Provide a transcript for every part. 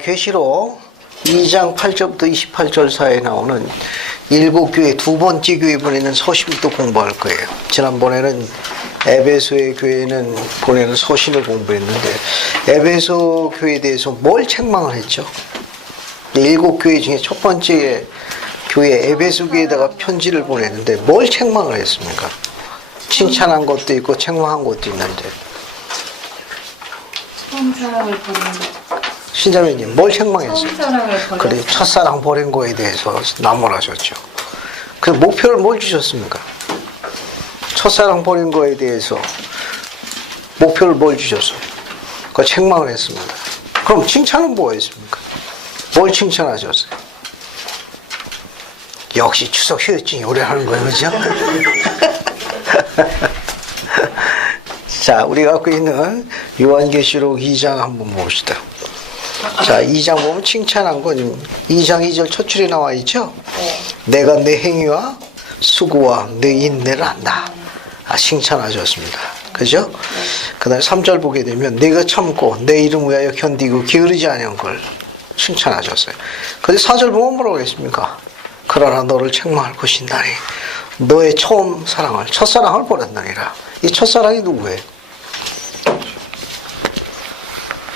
계시록 2장 8절부터 28절 사이에 나오는 일곱 교회 두 번째 교회 보내는 서신부터 공부할 거예요. 지난번에는 에베소의 교회는 보내는 서신을 공부했는데 에베소 교회에 대해서 뭘 책망을 했죠? 일곱 교회 중에 첫 번째 교회 에베소 교회에다가 편지를 보냈는데 뭘 책망을 했습니까? 칭찬한 것도 있고 책망한 것도 있는데 처음사랑을 버린 것. 신자매님 뭘 책망했어요? 처음사랑을 버린 그래, 첫사랑 버린 거에 대해서 나무라셨죠. 그 목표를 뭘 주셨습니까? 첫사랑 버린 거에 대해서 목표를 뭘 주셨어요? 그 책망을 했습니다. 그럼 칭찬은 뭐였습니까? 뭘 칭찬하셨어요? 역시 추석 휴일증이 오래 하는 거예요, 그죠? 자, 우리가 갖고 있는 요한계시록 2장 한번 봅시다. 자, 2장 보면 칭찬한 건 2장 2절 첫 줄에 나와 있죠? 내가 내 행위와 수고와 내 인내를 안다. 칭찬하셨습니다. 그죠? 그 다음에 3절 보게 되면 내가 참고 내 이름 위하여 견디고 게으르지 않은 걸 칭찬하셨어요. 근데 4절 보면 뭐라고 했습니까? 그러나 너를 책망할 것이다니 너의 처음 사랑을 첫사랑을 버렸다니라. 이 첫사랑이 누구예요?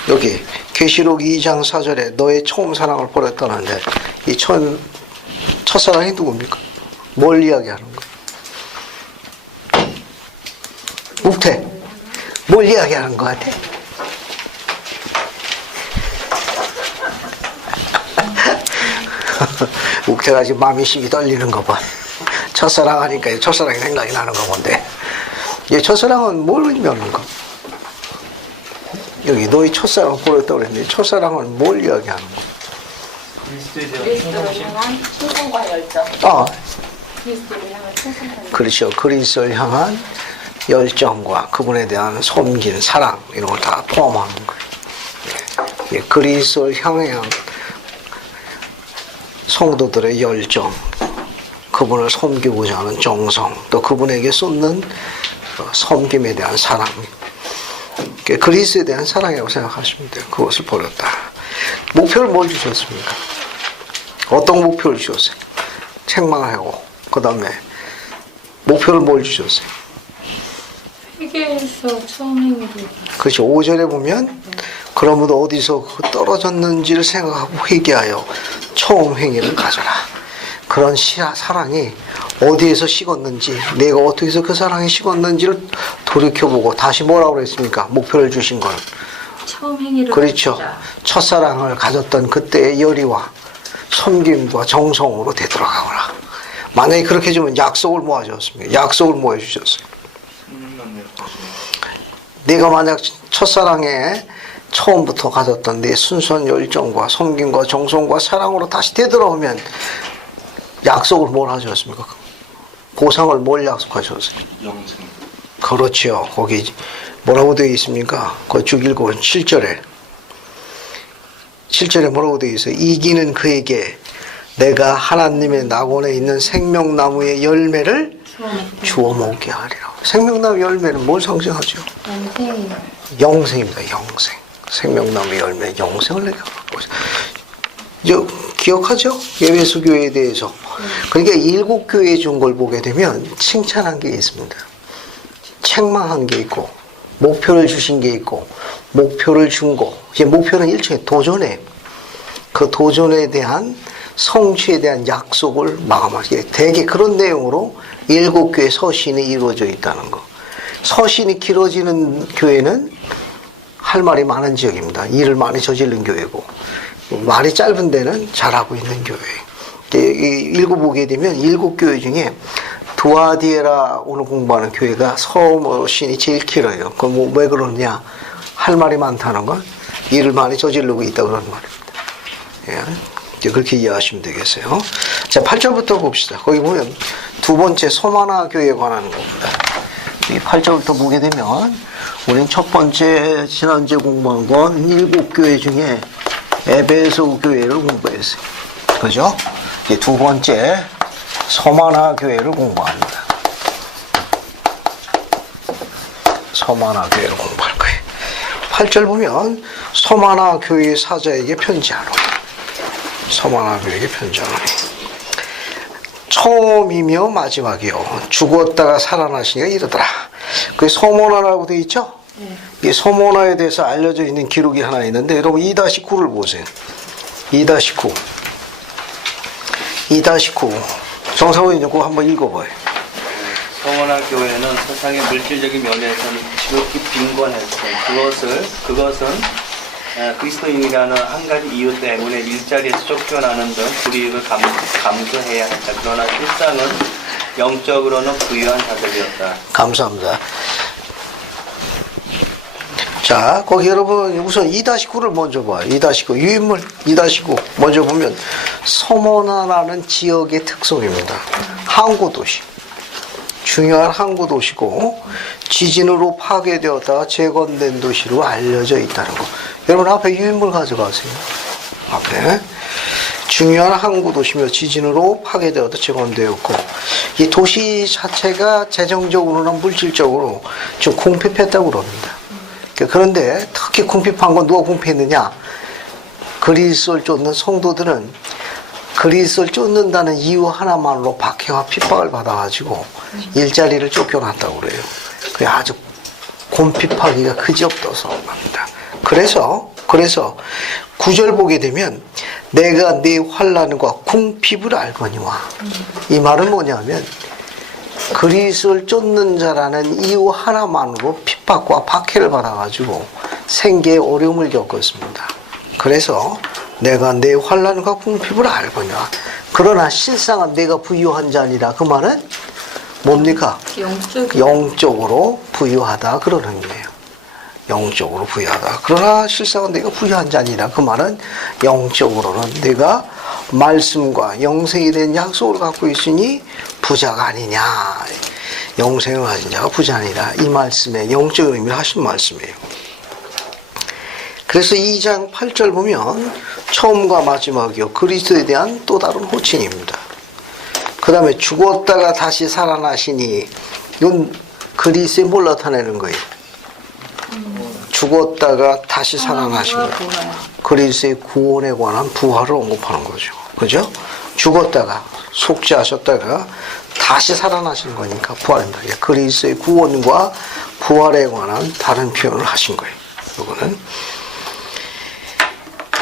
여기 계시록 2장 4절에 너의 처음 사랑을 버렸다는데 이 첫사랑이 누굽니까? 뭘 이야기하는 거예요? 묵태 뭘 이야기하는 것 같아? 묵태가 지금 마음이 심이 떨리는 거 봐. 첫사랑 하니까 첫사랑이 생각이 나는 거 본데 이 첫사랑은 뭘 의미하는가? 여기 너희 첫사랑 버렸다고 그랬는데 첫사랑은 뭘 이야기하는 거야? 그리스도를 향한 충성과 열정. 그리스도를 향한 충성과 열정. 그렇죠. 그리스도를 향한 열정과 그분에 대한 섬긴 사랑 이런 걸 다 포함하는 거예요. 그리스도를 향한 성도들의 열정, 그분을 섬기고자 하는 정성, 또 그분에게 쏟는 섬김에 대한 사랑, 그리스도에 대한 사랑이라고 생각하시면 돼요. 그것을 버렸다. 목표를 뭘 주셨습니까? 어떤 목표를 주셨어요? 책망을 하고 그 다음에 목표를 뭘 주셨어요? 회개에서 처음 행위를. 그렇죠. 5절에 보면 그러므로 어디서 떨어졌는지를 생각하고 회개하여 처음 행위를 가져라. 그런 사랑이 어디에서 식었는지, 내가 어떻게 해서 그 사랑이 식었는지를 돌이켜보고 다시 뭐라고 그랬습니까? 목표를 주신 건. 처음 행위를. 그렇죠. 가지자. 첫사랑을 가졌던 그때의 열의와 섬김과 정성으로 되돌아가거라. 만약에 그렇게 해주면 약속을 뭐 하셨습니까? 약속을 뭐 해주셨어요? 내가 만약 첫사랑에 처음부터 가졌던 내 순수한 열정과 섬김과 정성과 사랑으로 다시 되돌아오면 약속을 뭘 하셨습니까? 보상을 뭘 약속하셨어요? 영생. 그렇죠. 거기 뭐라고 되어 있습니까? 그 주길고 7절에 뭐라고 되어 있어요? 이기는 그에게 내가 하나님의 낙원에 있는 생명나무의 열매를 주워 먹게 하리라. 생명나무 열매는 뭘 상징하죠? 영생. 영생입니다. 영생. 생명나무 열매 영생을 내게 하라고. 기억하죠? 에베소 교회에 대해서. 그러니까 일곱 교회에 준 걸 보게 되면 칭찬한 게 있습니다. 책망한 게 있고 목표를 주신 게 있고 목표를 준 거. 이제 목표는 일종의 도전이에요. 그 도전에 대한 성취에 대한 약속을 마감하시게 대개 그런 내용으로 일곱 교회 서신이 이루어져 있다는 거. 서신이 길어지는 교회는 할 말이 많은 지역입니다. 일을 많이 저지른 교회고 말이 짧은 데는 잘하고 있는 교회. 읽어보게 되면 일곱 교회 중에 두아디에라 오늘 공부하는 교회가 서신이 제일 길어요. 그럼 왜 그러냐? 할 말이 많다는 건 일을 많이 저지르고 있다 그런 말입니다. 예. 그렇게 이해하시면 되겠어요. 자, 8절부터 봅시다. 거기 보면 두 번째 소마나 교회에 관한 겁니다. 이 8절부터 보게 되면 우린 첫 번째 지난주에 공부한 건 일곱 교회 중에 에베소 교회를 공부했어요. 그죠? 이제 두 번째 서마나 교회를 공부합니다. 서마나 교회를 공부할 거예요. 8절 보면 서마나 교회 사자에게 편지하노니. 서마나 교회에게 편지하노니. 처음이며 마지막이요. 죽었다가 살아나시니가 이르더라. 그게 서모나라고 되어 있죠? 이 서모나에 대해서 알려져 있는 기록이 하나 있는데 여러분 2-9를 보세요. 2-9. 2-9. 정상훈이 그거 한번 읽어봐요. 서머나 교회는 세상의 물질적인 면에서는 지극히 빈곤했고 그것은 그리스도인이라는 한 가지 이유 때문에 일자리에서 쫓겨나는 등 불이익을 감수해야 했다. 그러나 실상은 영적으로는 부유한 자들이었다. 감사합니다. 자, 거기 여러분 우선 2-9를 먼저 봐요. 2-9 유인물 2-9 먼저 보면 서모나라는 지역의 특성입니다. 항구도시. 중요한 항구도시고 지진으로 파괴되었다가 재건된 도시로 알려져 있다는 거. 여러분 앞에 유인물 가져가세요. 앞에 중요한 항구도시며 지진으로 파괴되었다 재건되었고 이 도시 자체가 재정적으로나 물질적으로 좀 궁핍했다고 그럽니다. 그런데 특히 궁핍한 건 누가 궁핍했느냐? 그리스도를 쫓는 성도들은 그리스도를 쫓는다는 이유 하나만으로 박해와 핍박을 받아가지고 일자리를 쫓겨났다고 그래요. 그게 아주 곤핍하기가 그지없어서 합니다. 그래서 9절 보게 되면 내가 네 환난과 궁핍을 알거니와 이 말은 뭐냐면 그리스도를 쫓는 자라는 이유 하나만으로 핍박과 박해를 받아가지고 생계에 어려움을 겪었습니다. 그래서 내가 내 환난과 궁핍을 알거니와 그러나 실상은 내가 부유한 자니라. 그 말은 뭡니까? 영적으로 부유하다 그러는 거예요. 영적으로 부유하다. 그러나 실상은 내가 부유한 자니라. 그 말은 영적으로는 내가 말씀과 영생에 대한 약속을 갖고 있으니 부자가 아니냐. 영생을 가진 자가 부자 아니라. 이 말씀에 영적인 의미를 하신 말씀이에요. 그래서 2장 8절 보면 처음과 마지막이요. 그리스도에 대한 또 다른 호칭입니다. 그 다음에 죽었다가 다시 살아나시니 이건 그리스도에 뭘 나타내는 거예요? 죽었다가 다시 살아나신 거예요. 그리스도의 구원에 관한 부활을 언급하는 거죠. 그죠? 죽었다가 속죄하셨다가 다시 살아나신 거니까 부활입니다. 그리스도의 구원과 부활에 관한 다른 표현을 하신 거예요. 이거는.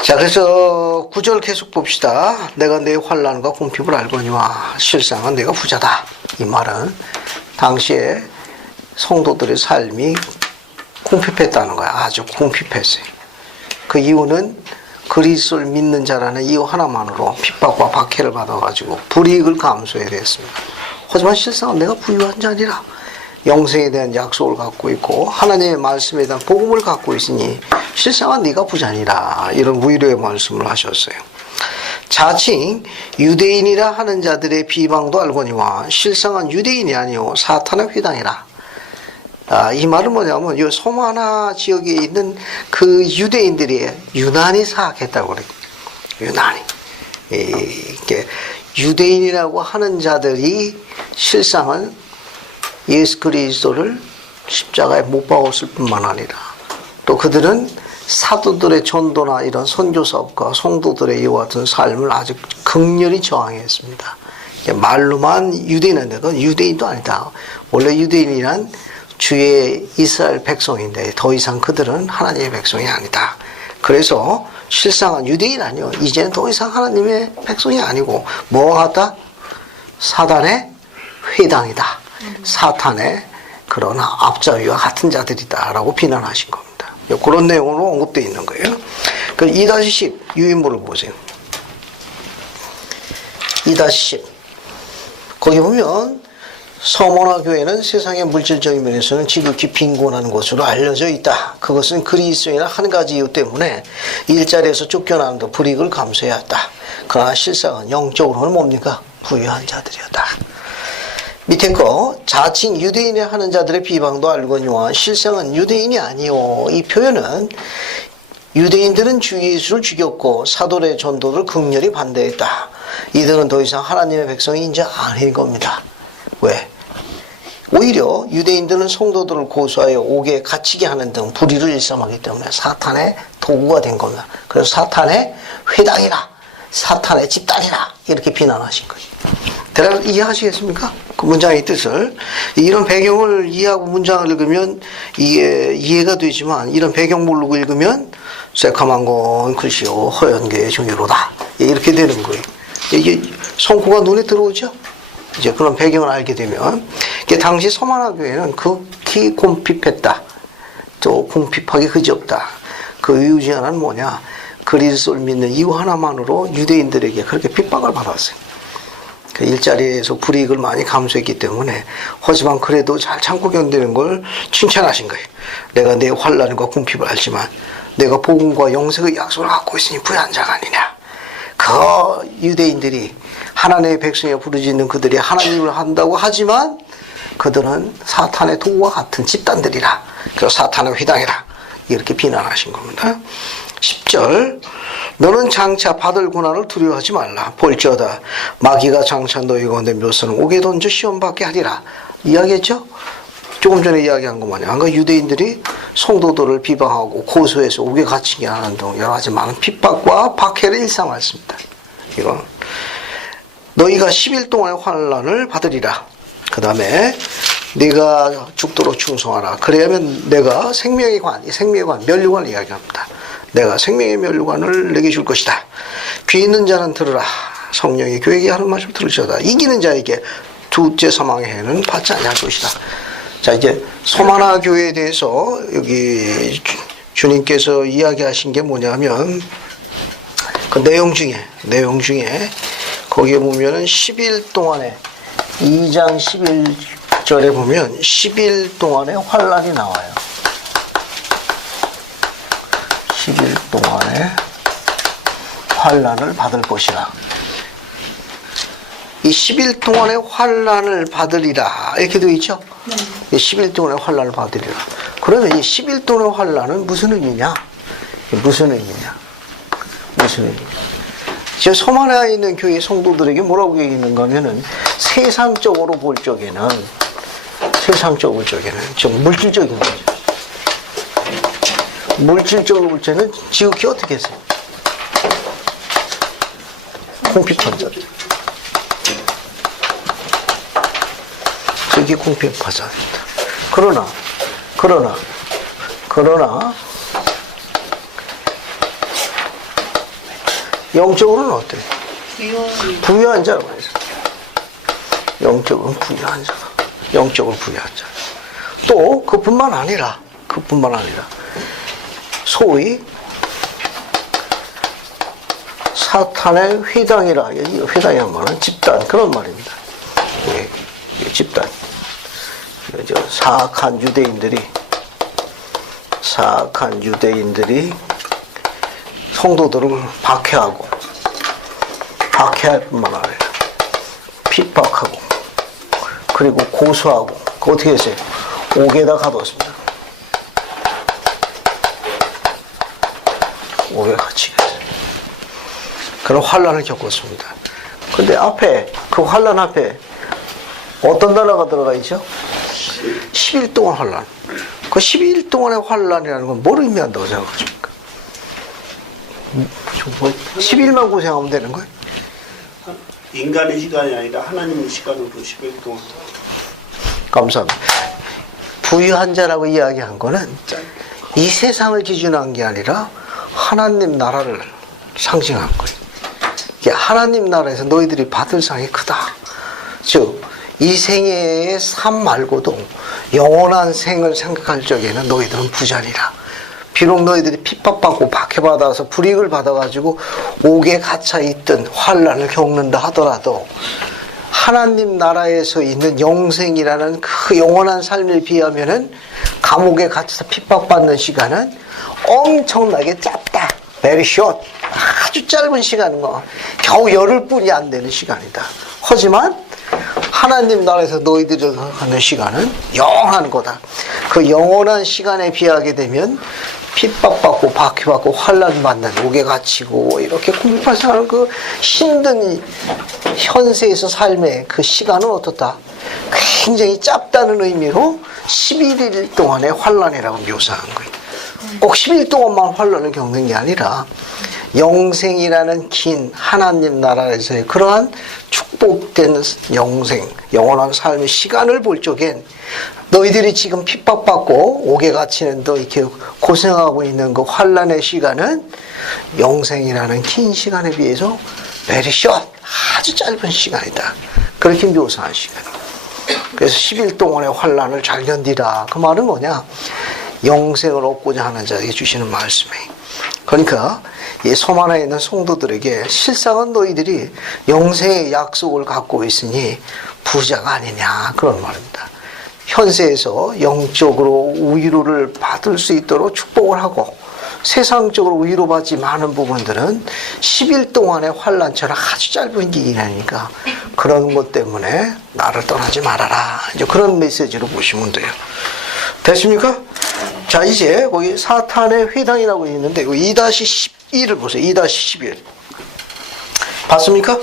자, 그래서 9절 계속 봅시다. 내가 내 환난과 궁핍을 알거니와 실상은 내가 부자다. 이 말은 당시에 성도들의 삶이 궁핍했다는 거야. 아주 궁핍했어요. 그 이유는 그리스도를 믿는 자라는 이유 하나만으로 핍박과 박해를 받아가지고 불이익을 감수해야 됐습니다. 하지만 실상은 내가 부유한 자니라. 영생에 대한 약속을 갖고 있고 하나님의 말씀에 대한 복음을 갖고 있으니 실상은 네가 부자니라. 이런 위로의 말씀을 하셨어요. 자칭 유대인이라 하는 자들의 비방도 알거니와 실상은 유대인이 아니오 사탄의 회당이라. 이 말은 뭐냐면 이 소마나 지역에 있는 그 유대인들이 유난히 사악했다고 그래요. 유난히. 이게 유대인이라고 하는 자들이 실상은 예수 그리스도를 십자가에 못 박았을 뿐만 아니라 또 그들은 사도들의 전도나 이런 선교 사업과 성도들의 이와 같은 삶을 아주 극렬히 저항했습니다. 말로만 유대인인데 그건 유대인도 아니다. 원래 유대인이란 주의 이스라엘 백성인데 더 이상 그들은 하나님의 백성이 아니다. 그래서 실상은 유대인 아니요. 이제는 더 이상 하나님의 백성이 아니고 뭐가 같다? 사단의 회당이다. 사탄의 그런 앞잡이와 같은 자들이다라고 비난하신 겁니다. 그런 내용으로 언급되어 있는 거예요. 그 2-10 유인물을 보세요. 2-10 거기 보면 서머나 교회는 세상의 물질적인 면에서는 지극히 빈곤한 것으로 알려져 있다. 그것은 그리스도인의 한 가지 이유 때문에 일자리에서 쫓겨나는 데 불이익을 감수해야 했다. 그러나 실상은 영적으로는 뭡니까? 부유한 자들이었다. 밑에 거 자칭 유대인이 하는 자들의 비방도 알거니와 실상은 유대인이 아니오. 이 표현은 유대인들은 주 예수를 죽였고 사도의 전도를 극렬히 반대했다. 이들은 더 이상 하나님의 백성이 이제 아닌 겁니다. 왜? 오히려 유대인들은 성도들을 고소하여 옥에 갇히게 하는 등 불의를 일삼하기 때문에 사탄의 도구가 된 겁니다. 그래서 사탄의 회당이라, 사탄의 집단이라 이렇게 비난하신 거예요. 대략 이해하시겠습니까? 그 문장의 뜻을. 이런 배경을 이해하고 문장을 읽으면 이해가 되지만, 이런 배경 모르고 읽으면 새카만 건 글씨요 허연계의 중요로다 이렇게 되는 거예요. 이게 성구가 눈에 들어오죠. 이제 그런 배경을 알게 되면, 당시 서만화 교회는 극히 궁핍했다. 또 궁핍하기 그지없다. 그 이유 중 하나는 뭐냐? 그리스도를 믿는 이유 하나만으로 유대인들에게 그렇게 핍박을 받았어요. 그 일자리에서 불이익을 많이 감수했기 때문에, 하지만 그래도 잘 참고 견디는 걸 칭찬하신 거예요. 내가 내 환난과 궁핍을 알지만 내가 복음과 영생의 약속을 갖고 있으니 부유한 자가 아니냐. 그 유대인들이 하나님의 백성에 부르짖는 그들이 하나님을 한다고 하지만 그들은 사탄의 도구와 같은 집단들이라. 그래서 사탄의 회당이라. 이렇게 비난하신 겁니다. 10절, 너는 장차 받을 고난을 두려워하지 말라. 볼지어다 마귀가 장차 너희 가운데 몇 손을 옥에 던져 시험받게 하리라. 이야기했죠? 조금 전에 이야기한 것 마냥 그 유대인들이 성도들을 비방하고 고소해서 옥에 갇히게 하는 등 여러 가지 많은 핍박과 박해를 일삼았습니다. 이건 너희가 10일 동안의 환난을 받으리라. 그 다음에 네가 죽도록 충성하라. 그래야면 내가 생명의 관, 면류관을 이야기합니다. 내가 생명의 면류관을 내게 줄 것이다. 귀 있는 자는 들으라. 성령이 교회에게 하는 말씀 들으시다. 이기는 자에게 둘째 사망의 해는 받지 아니할 것이다. 자, 이제 서만화 교회에 대해서 여기 주님께서 이야기하신 게 뭐냐면, 그 내용 중에 거기에 보면은 10일 동안에 2장 11절에 보면 10일 동안에 환난이 나와요. 10일 동안에 환난을 받을 것이라. 이 10일 동안에 환난을 받으리라 이렇게 되어 있죠. 10일 동안에 환난을 받으리라. 그러면 이 10일 동안의 환난은 무슨 의미냐? 무슨 의미냐? 지금 서만화에 있는 교회 성도들에게 뭐라고 얘기했는가 하면은 세상적으로 볼 적에는 좀 물질적인 거죠. 물질적으로 볼 때는 지극히 어떻게 했어요? 궁핍하죠. 그게 궁핍하자입니다. 그러나 영적으로는 어때요? 부유한 자라고 해서 영적으로 부유한 자. 또 그뿐만 아니라 소위 사탄의 회당이라. 회당이란 말은 집단, 그런 말입니다. 집단. 사악한 유대인들이 성도들을 박해할 뿐만 아니라 핍박하고 그리고 고소하고 그 어떻게 했어요? 옥에다 가뒀습니다. 옥에 갇히게 했어요. 그런 환난을 겪었습니다. 근데 그 환난 앞에 어떤 단어가 들어가 있죠? 10일 동안 환난. 그 12일 동안의 환난이라는 건 뭘 의미한다고 생각하십니까? 10일만 고생하면 되는 거예요? 인간의 시간이 아니라 하나님의 시간으로 10일 동안. 감사합니다. 부유한 자라고 이야기한 거는 이 세상을 기준한 게 아니라 하나님 나라를 상징한 거예요. 이게 하나님 나라에서 너희들이 받을 상이 크다. 즉 이 생애의 삶 말고도 영원한 생을 생각할 적에는 너희들은 부자리라. 비록 너희들이 핍박받고 박해받아서 불이익을 받아가지고 옥에 갇혀있던 환난을 겪는다 하더라도 하나님 나라에서 있는 영생이라는 그 영원한 삶에 비하면은 감옥에 갇혀서 핍박받는 시간은 엄청나게 짧다. Very short. 아주 짧은 시간인 거. 겨우 열흘뿐이 안 되는 시간이다. 하지만 하나님 나라에서 너희들이 하는 시간은 영원한 거다. 그 영원한 시간에 비하게 되면 핍박받고 박해받고 환난받는 옥에 갇히고 이렇게 궁핍할 생활하는 그 힘든 현세에서 삶의 그 시간은 어떻다? 굉장히 짧다는 의미로 11일 동안의 환란이라고 묘사한 거예요. 꼭 10일 동안만 환란을 겪는 게 아니라 영생이라는 긴 하나님 나라에서의 그러한 축복된 영생, 영원한 삶의 시간을 볼 적엔 너희들이 지금 핍박받고 옥에 갇히는 너 이렇게 고생하고 있는 그 환란의 시간은 영생이라는 긴 시간에 비해서 very short, 아주 짧은 시간이다. 그렇게 묘사한 시간. 그래서 10일 동안의 환란을 잘 견디라. 그 말은 뭐냐? 영생을 얻고자 하는 자에게 주시는 말씀이에요. 그러니까 이 섬 안에 있는 성도들에게 실상은 너희들이 영생의 약속을 갖고 있으니 부자가 아니냐 그런 말입니다. 현세에서 영적으로 위로를 받을 수 있도록 축복을 하고 세상적으로 위로받지 많은 부분들은 10일 동안의 환란처럼 아주 짧은 기간이니까 그런 것 때문에 나를 떠나지 말아라. 이제 그런 메시지로 보시면 돼요. 됐습니까? 자, 이제 거기 사탄의 회당이라고 있는데 2-11을 보세요. 2-11 봤습니까?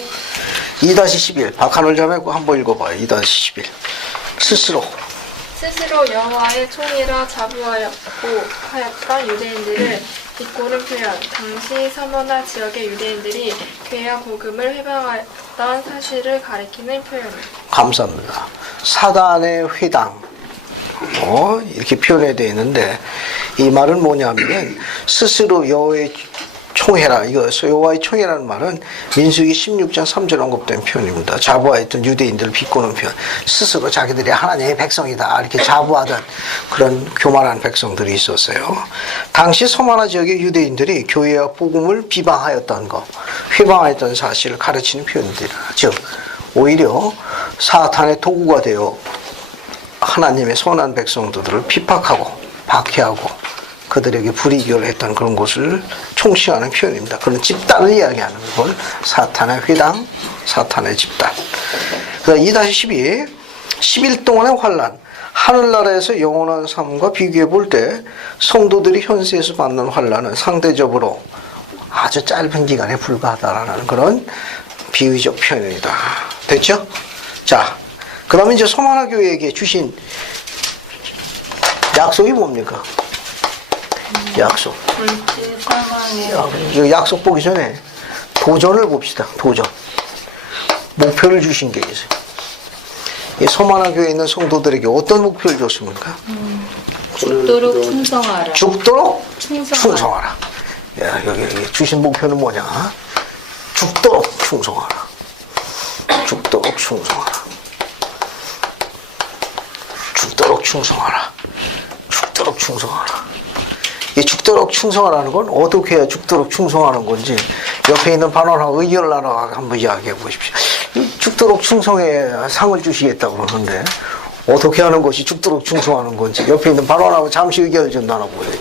2-11 박한올 자매 한번 읽어봐요. 2-11 스스로 여호와의 총이라 자부하였고 하였던 유대인들을 비꼬는 표현. 당시 서머나 지역의 유대인들이 괴와 복음을 회방하던 사실을 가리키는 표현입니다. 감사합니다. 사단의 회당 이렇게 표현되어 있는데 이 말은 뭐냐면 스스로 여호와의 총회라. 이거 여호와의 총회라는 말은 민수기 16장 3절 언급된 표현입니다. 자부하였던 유대인들을 비꼬는 표현. 스스로 자기들이 하나님의 백성이다 이렇게 자부하던 그런 교만한 백성들이 있었어요. 당시 서마나 지역의 유대인들이 교회와 복음을 비방하였던 것, 회방하였던 사실을 가르치는 표현들이라. 즉 오히려 사탄의 도구가 되어 하나님의 선한 백성들을 핍박하고 박해하고 그들에게 불이익을 했던 그런 것을 총칭하는 표현입니다. 그런 집단을 이야기하는 걸 사탄의 회당, 사탄의 집단. 2-12 10일 동안의 환란, 하늘나라에서 영원한 삶과 비교해 볼 때 성도들이 현세에서 받는 환란은 상대적으로 아주 짧은 기간에 불과하다라는 그런 비유적 표현입니다. 됐죠? 자, 그 다음에 이제 소만화 교회에게 주신 약속이 뭡니까? 약속. 약속 보기 전에 도전을 봅시다. 도전. 목표를 주신 게 있어요. 이 소만화 교회에 있는 성도들에게 어떤 목표를 줬습니까? 죽도록 충성하라. 죽도록 충성하라. 야, 여기 주신 목표는 뭐냐? 죽도록 충성하라. 죽도록 충성하라. 죽도록 충성하라. 죽도록 충성하라. 이 죽도록 충성하라는 건 어떻게 해야 죽도록 충성하는 건지 옆에 있는 반원하고 의견을 나눠 한번 이야기해 보십시오. 이 죽도록 충성에 상을 주시겠다고 그러는데 어떻게 하는 것이 죽도록 충성하는 건지 옆에 있는 반원하고 잠시 의견을 좀 나눠보세요.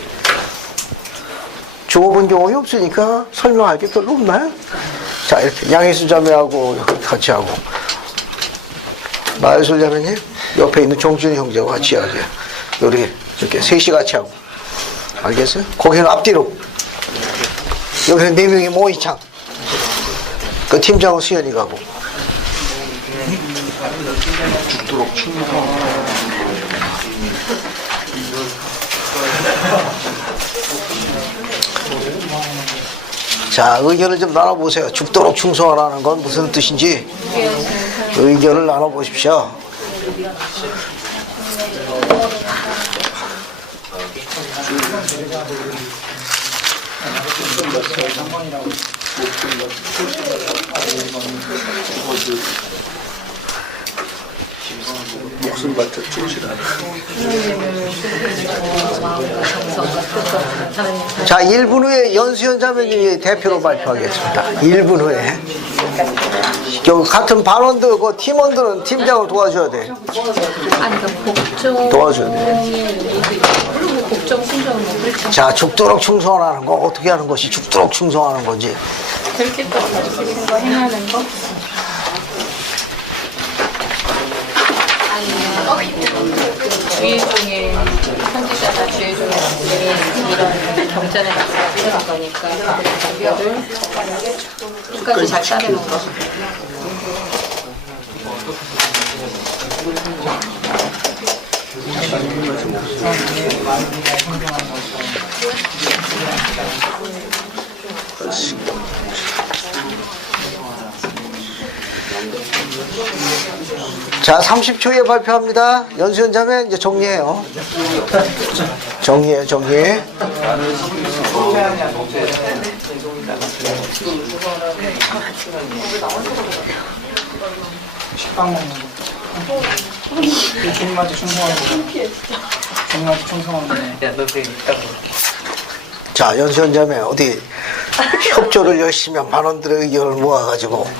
주어본 경험이 없으니까 설명할 게 별로 없나요? 자, 이렇게 양희수 자매하고 같이 하고 마혜솔 자매님 옆에 있는 정준이 형제하고 같이 이야기해요. 이렇게 셋이 같이 하고. 알겠어요? 거기는 앞뒤로. 여기서 4명이 모이창. 그 팀장은 수현이 가고. 죽도록 자, 의견을 좀 나눠보세요. 죽도록 충성하라는 건 무슨 뜻인지 의견을 나눠보십시오. 목숨 바쳐 충실하라. 자, 1분 후에 연수연 자매님이 대표로 발표하겠습니다. 1분 후에. 여기 같은 반원들, 그 팀원들은 팀장을 도와줘야 돼. 아니, 그 복종. 도와줘야 돼. 그리고 복종 충성은 뭐 그렇죠. 자, 죽도록 충성하는 거, 어떻게 하는 것이 죽도록 충성하는 건지. 그렇게 또 가르치는 거 행하는 거. 주의 중에 선지자나 주의 중에 이런 경전에 나서는 거니까 그거를 끝까지 잘 따르는 거. 자, 30초에 발표합니다. 연수연 자매 이제 정리해요. 정리해. 식빵 먹는 거. 주님한테 충성하는 거. 주님한테 충성하는 거. 야, 너 그게 있다고. 자, 연수연 자매 어디 협조를 열심히 한 반원들의 의견을 모아가지고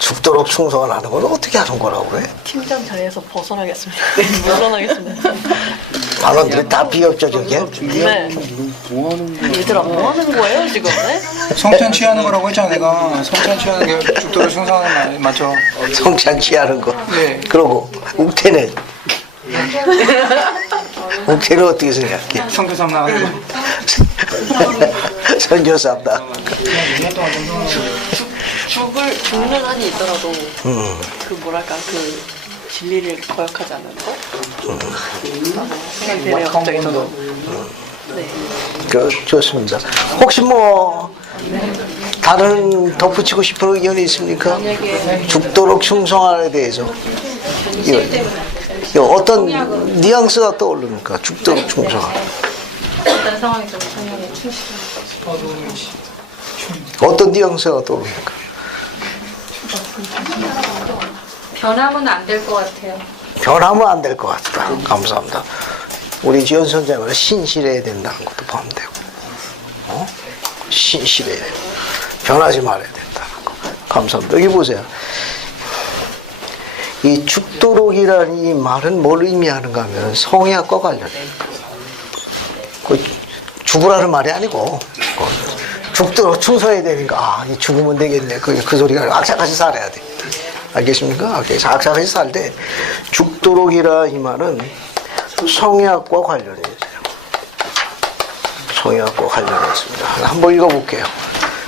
죽도록 충성을 하는 건 어떻게 하는 거라고 그래? 팀장 자리에서 벗어나겠습니다. 네, 물러나겠습니다. 반원들이 다 비협조적이야? 네. 얘들아, 뭐 하는 거예요, 지금? 네? 성찬 취하는 거라고 했잖아, 내가. 성찬 취하는 게 죽도록 충성하는 말 맞죠? 성찬 취하는 거. 네. 그러고 욱태는 욱태는 어떻게 생각해? 성교삼 나가는 거. 선교사다. 죽는 한이 있더라도, 그 뭐랄까, 그 진리를 거역하지 않는 거? 생각이 드네요, 갑자기 저도. 네. 좋습니다. 혹시 뭐 다른 덧붙이고 싶은 의견이 있습니까? 죽도록 충성하에 대해서 이거 어떤 뉘앙스가 떠오릅니까? 죽도록 충성하. 어떤 상황이 좀 성령에 충실한 어떤 뉘앙스가 떠오릅니까? 변하면 안 될 것 같아요. 변하면 안 될 것 같다. 감사합니다. 우리 지원 선생님은 신실해야 된다는 것도 포함되고, 신실해야 돼요. 변하지 말아야 된다는 거. 감사합니다. 여기 보세요. 이 죽도록이라는 이 말은 뭘 의미하는가 하면 성약과 관련해요. 죽으라는 말이 아니고, 죽도록 충성해야 되니까, 이 죽으면 되겠네. 그 소리가 악착같이 살아야 돼. 알겠습니까? 악착같이 살 때, 죽도록이라 이 말은 성약과 관련이 있어요. 성약과 관련이 있습니다. 한번 읽어볼게요.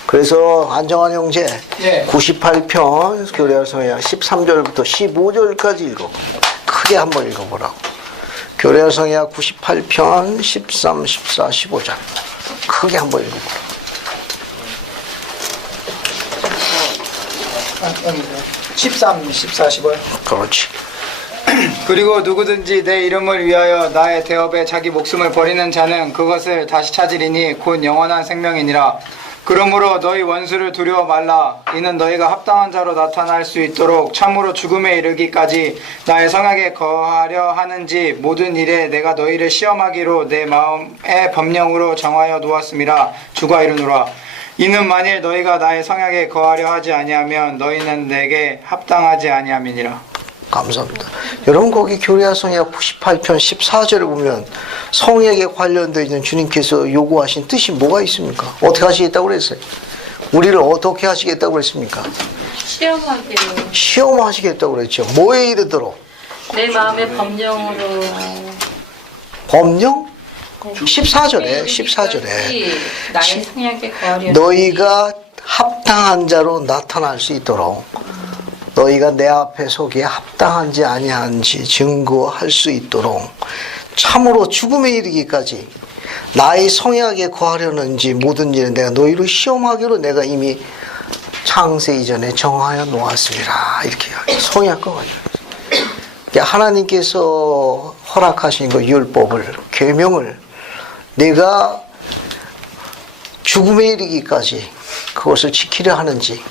그래서 안정환 형제 예. 98편 교례 성약 13절부터 15절까지 읽어. 크게 한번 읽어보라고. 교례 성약 98편 13, 14, 15절. 크게 한번 읽어보라고. 13, 14, 15요. 그렇지. 그리고 누구든지 내 이름을 위하여 나의 대업에 자기 목숨을 버리는 자는 그것을 다시 찾으리니 곧 영원한 생명이니라. 그러므로 너희 원수를 두려워 말라. 이는 너희가 합당한 자로 나타날 수 있도록 참으로 죽음에 이르기까지 나의 성약에 거하려 하는지 모든 일에 내가 너희를 시험하기로 내 마음의 법령으로 정하여 놓았음이라. 주가 이르노라. 이는 만일 너희가 나의 성약에 거하려 하지 아니하면 너희는 내게 합당하지 아니함이니라. 감사합니다. 여러분 거기 교례 성약 98편 14절을 보면 성약에 관련되어 있는 주님께서 요구하신 뜻이 뭐가 있습니까? 어떻게 하시겠다고 그랬어요? 우리를 어떻게 하시겠다고 그랬습니까? 시험하기로 시험하시겠다고 그랬죠. 뭐에 이르도록? 내 마음의 법령으로 법령? 14절에 나의 성약에 거하려 너희가 합당한 자로 나타날 수 있도록 너희가 내 앞에 서기에 합당한지 아니한지 증거할 수 있도록 참으로 죽음에 이르기까지 나의 성약에 거하려는지 모든 일은 내가 너희를 시험하기로 내가 이미 창세 이전에 정하여 놓았습니다. 이렇게 성약과 관련해서 하나님께서 허락하신 그 율법을 계명을 내가 죽음에 이르기까지 그것을 지키려 하는지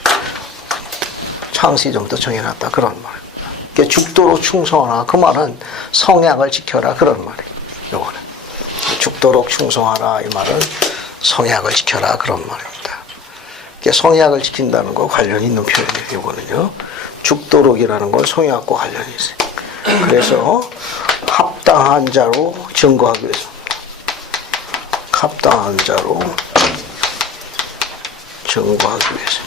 창세 이전부터 정해놨다 그런 말입니다. 그러니까 죽도록 충성하라 그 말은 성약을 지켜라 그런 말이에요. 요거는 죽도록 충성하라 이 말은 성약을 지켜라 그런 말입니다. 그러니까 성약을 지킨다는 거 관련이 있는 표현이에요. 요거는요. 죽도록이라는 건 성약과 관련이 있어요. 그래서 합당한 자로 증거하기 위해서 합당한 자로 증거하기 위해서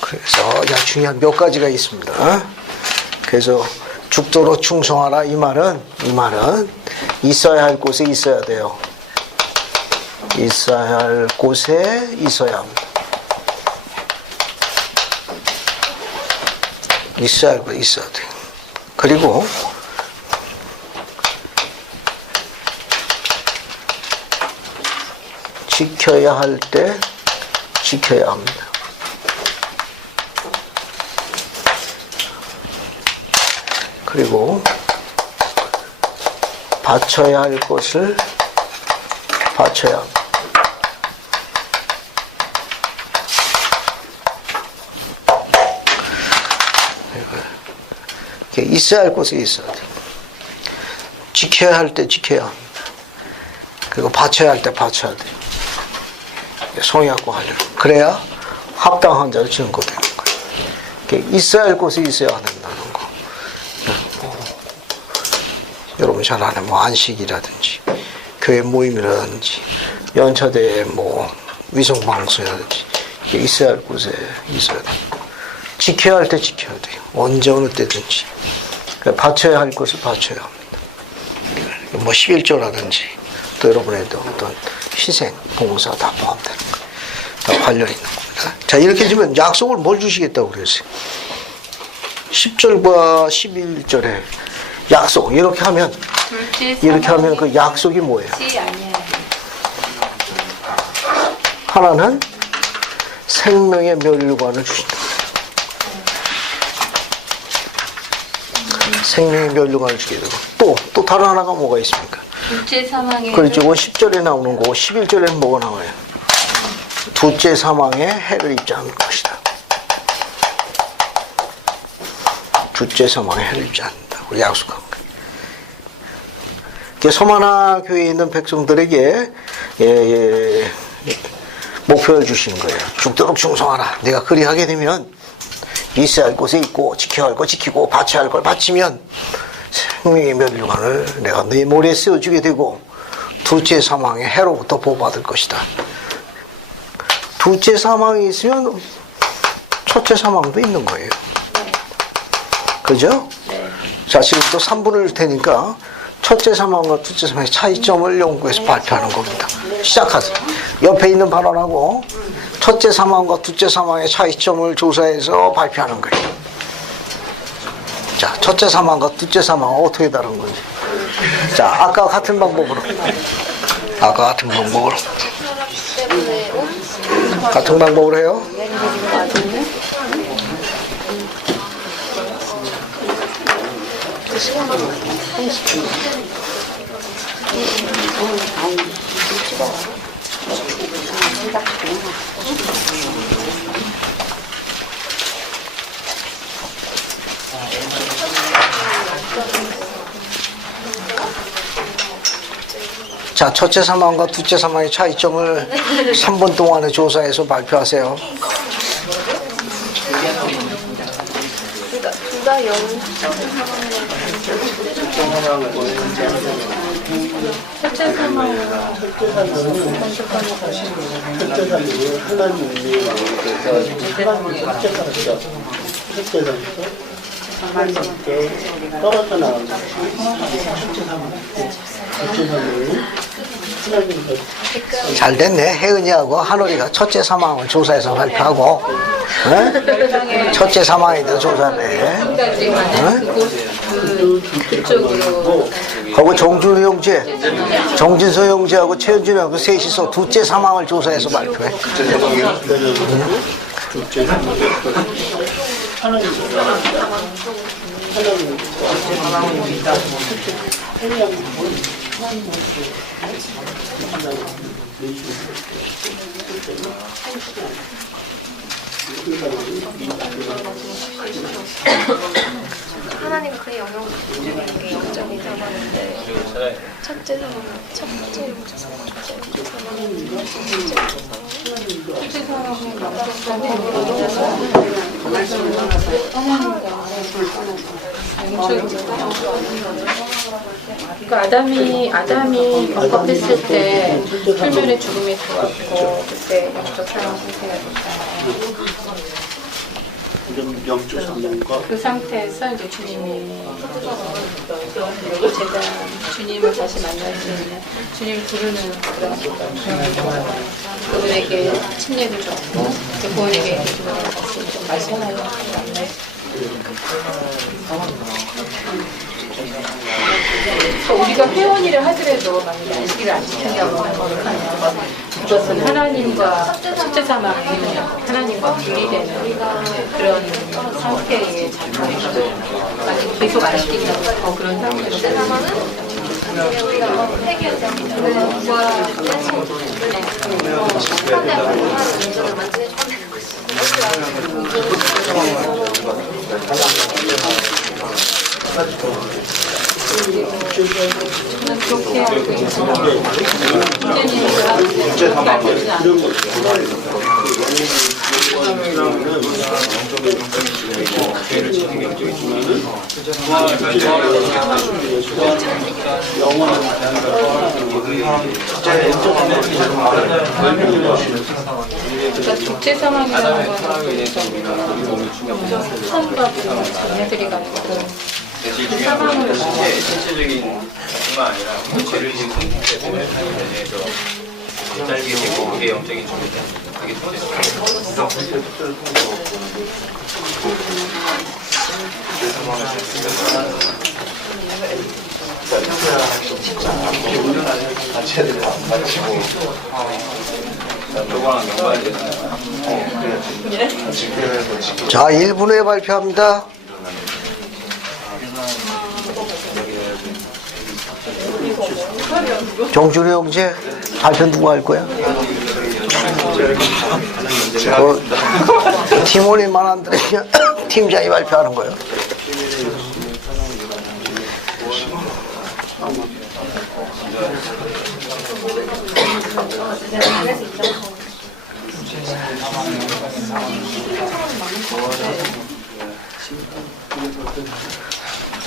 그래서 중요한 몇 가지가 있습니다. 그래서 죽도록 충성하라 이 말은 있어야 할 곳에 있어야 돼요. 있어야 할 곳에 있어야 합니다. 있어야 돼. 그리고 지켜야 할 때 지켜야 합니다. 그리고 바쳐야 할 것을 바쳐야 합니다. 있어야 할 것이 있어야 돼. 지켜야 할 때 지켜야 합니다. 그리고 바쳐야 할 때 바쳐야 돼. 성의하고 하려고. 그래야 합당한 자를 증거되는 거예요. 있어야 할 것이 있어야 된다는 거. 여러분 잘 아는 뭐 안식이라든지 교회 모임이라든지 연차대 뭐 위성방송이라든지 이게 있어야 할 곳에 있어야 돼. 지켜야 할 때 지켜야 돼요. 언제 어느 때든지. 바쳐야 할 것을 바쳐야 합니다. 뭐 11조라든지 또 여러분의 어떤 희생, 봉사 다 포함되는 거예요. 다 관련이 있는 겁니다. 자, 이렇게 해주면 약속을 뭘 주시겠다고 그랬어요? 10절과 11절에 약속 이렇게 하면 그 약속이 뭐예요? 하나는 생명의 멸류관을 주신다. 생명의 멸류관을 주게 되고 또 다른 하나가 뭐가 있습니까? 둘째 사망에 그렇죠. 10절에 나오는 거 11절에는 뭐가 나와요? 둘째 사망에 해를 입지 않을 것이다. 둘째 사망에 해를 입지 않는다고 약속한 거예요. 서만화 교회에 있는 백성들에게 목표를 주시는 거예요. 죽도록 충성하라. 내가 그리하게 되면 있어야 할 곳에 있고 지켜야 할 거 지키고 바쳐야 할 걸 바치면 생명의 멸류관을 내가 네 모래에 씌워주게 되고 둘째 사망의 해로부터 보호받을 것이다. 둘째 사망이 있으면 첫째 사망도 있는 거예요. 그죠? 자, 지금부터 3분을 테니까 첫째 사망과 둘째 사망의 차이점을 연구해서 발표하는 겁니다. 시작하세요. 옆에 있는 발언하고 첫째 사망과 둘째 사망의 차이점을 조사해서 발표하는 거예요. 자, 첫째 사망과 둘째 사망은 어떻게 다른 건지. 자, 아까 같은 방법으로. 같은 방법으로 해요. 자, 첫째 사망과 둘째 사망의 차이점을 3분 동안에 조사해서 발표하세요. 둘다 영적인 첫째 사망은 첫째 사람은 하나님이 첫째 사람부터 하나님께 떨어져 나가는 첫째 사람은 잘 됐네. 혜은이하고 한올이가 첫째 사망을 조사해서 발표하고, 네? 첫째 사망에 대해서 조사해. 그쪽으로 하고 정준우 형제, 정진서 형제하고 최현준 형제 셋이서 둘째 사망을 조사해서 발표해. 둘째 하나님 하나님 그 영역을 주는 게 영적인 사망인데 첫째 사망은 첫째 그러니까 아담이 범법했을 때 풀면의 죽음이 들어왔고 그때 영적 사망 상태가 됐잖아요. 이런 영적 사명과 그 상태에서 이제 주님이 제가 주님을 다시 만날 수 있는 주님 부르는 그런 그분에게 침례를 줬고 그분에게 그분을 다시 좀 말씀하여 만날 수 우리가 회원이를 하더라도 만약에 안식일을 안 지킨다고 하면 그것은 하나님과 첫째 사망이 하나님과 분리되는 그런 상태의 작품이거든요. 만약 계속 안 지킨다고 그런 상태로 첫째 사망은 이제 우리가 회개하자면 부활할 때 상대하고 부활하는 문제를 만지게 쳐내는 그렇게 하고 그러니까 둘째 사망이라는 거는 영적 수천받은 자녀들이 갖고 그 사망을 실질적인 뿐만 아니라 죄를 지은 상태 때문에 대해서 짧게 되고 그게 영적인 준비가 되게 자, 1분 후에 발표합니다. 정준이 형제 발표 누가 할 거야? 팀원이만 안 들으면 팀장이 발표하는 거예요.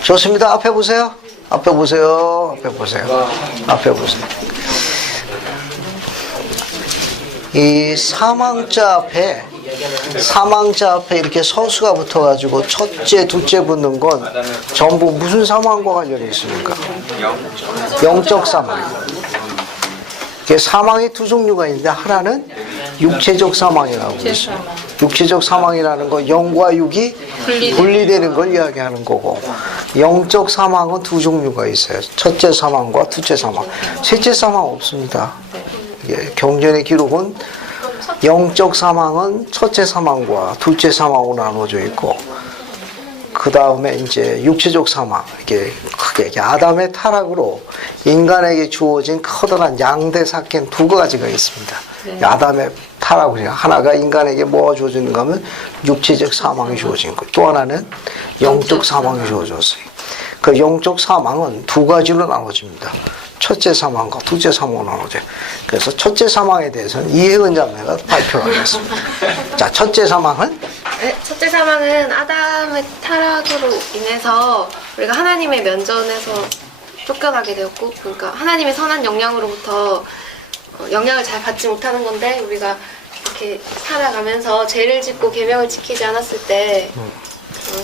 좋습니다. 앞에 보세요. 앞에 보세요. 앞에 보세요. 앞에 보세요. 이 사망자 앞에 이렇게 서수가 붙어가지고 첫째, 둘째 붙는 건 전부 무슨 사망과 관련이 있습니까? 영적 사망. 사망이 두 종류가 있는데 하나는 육체적 사망이라고 있어요. 육체적 사망이라는 건 영과 육이 분리되는 걸 이야기하는 거고, 영적 사망은 두 종류가 있어요. 첫째 사망과 둘째 사망. 셋째 사망 없습니다. 경전의 기록은 영적 사망은 첫째 사망과 둘째 사망으로 나눠져 있고, 그 다음에 이제 육체적 사망, 이게 크게 아담의 타락으로 인간에게 주어진 커다란 양대 사건 두 가지가 있습니다. 아담의 타락으로 하나가 인간에게 뭐가 주어지는가 하면 육체적 사망이 주어진 거, 또 하나는 영적 사망이 주어졌어요. 그 영적 사망은 두 가지로 나눠집니다. 첫째 사망과 둘째 사망으로 나눠져요. 그래서 첫째 사망에 대해서는 이혜은 자매가 발표를 하겠습니다. 자, 첫째 사망은? 네, 첫째 사망은 아담의 타락으로 인해서 우리가 하나님의 면전에서 쫓겨나게 되었고, 그러니까 하나님의 선한 영향으로부터 영향을 잘 받지 못하는 건데, 우리가 이렇게 살아가면서 죄를 짓고 계명을 지키지 않았을 때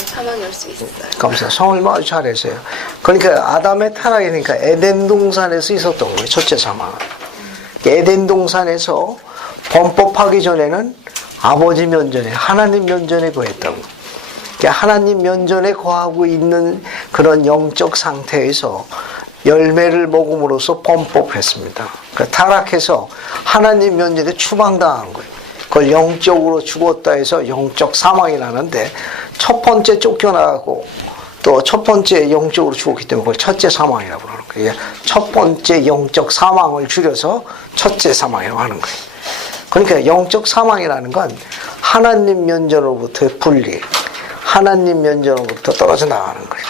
사망이 올 수 있어요. 감사합니다. 성을 아주 잘했어요. 그러니까 아담의 타락이니까 에덴 동산에서 있었던 거예요. 첫째 사망은. 에덴 동산에서 범법하기 전에는 아버지 면전에, 하나님 면전에 거했던 거예요. 하나님 면전에 거하고 있는 그런 영적 상태에서 열매를 먹음으로써 범법했습니다. 타락해서 하나님 면전에 추방당한 거예요. 그걸 영적으로 죽었다 해서 영적 사망이 나는데, 첫 번째 쫓겨나고 또 첫 번째 영적으로 죽었기 때문에 그걸 첫째 사망이라고 하는 거예요. 첫 번째 영적 사망을 줄여서 첫째 사망이라고 하는 거예요. 그러니까 영적 사망이라는 건 하나님 면전으로부터의 분리, 하나님 면전으로부터 떨어져 나가는 거예요.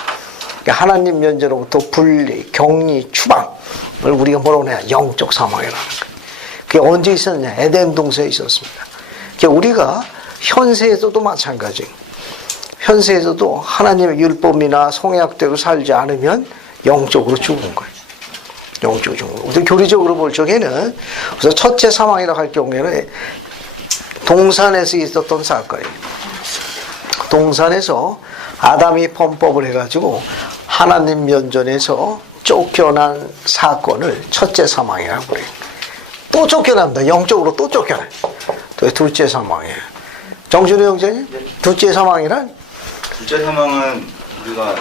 그러니까 하나님 면전으로부터 분리, 격리, 추방을 우리가 뭐라고 해야 영적 사망이라는 거예요. 그게 언제 있었냐? 에덴 동산에 있었습니다. 그러니까 우리가 현세에서도 마찬가지예요. 현세에서도 하나님의 율법이나 성약대로 살지 않으면 영적으로 죽은 거예요. 영적으로 죽은 거예요. 우리 교리적으로 볼 적에는, 그래서 첫째 사망이라고 할 경우에는 동산에서 있었던 사건이에요. 동산에서 아담이 범법을 해가지고 하나님 면전에서 쫓겨난 사건을 첫째 사망이라고 그래요. 또 쫓겨납니다. 영적으로 또 쫓겨나요. 또 둘째 사망이에요. 정준호 형제님, 둘째 사망이란 둘째 사망은 우리가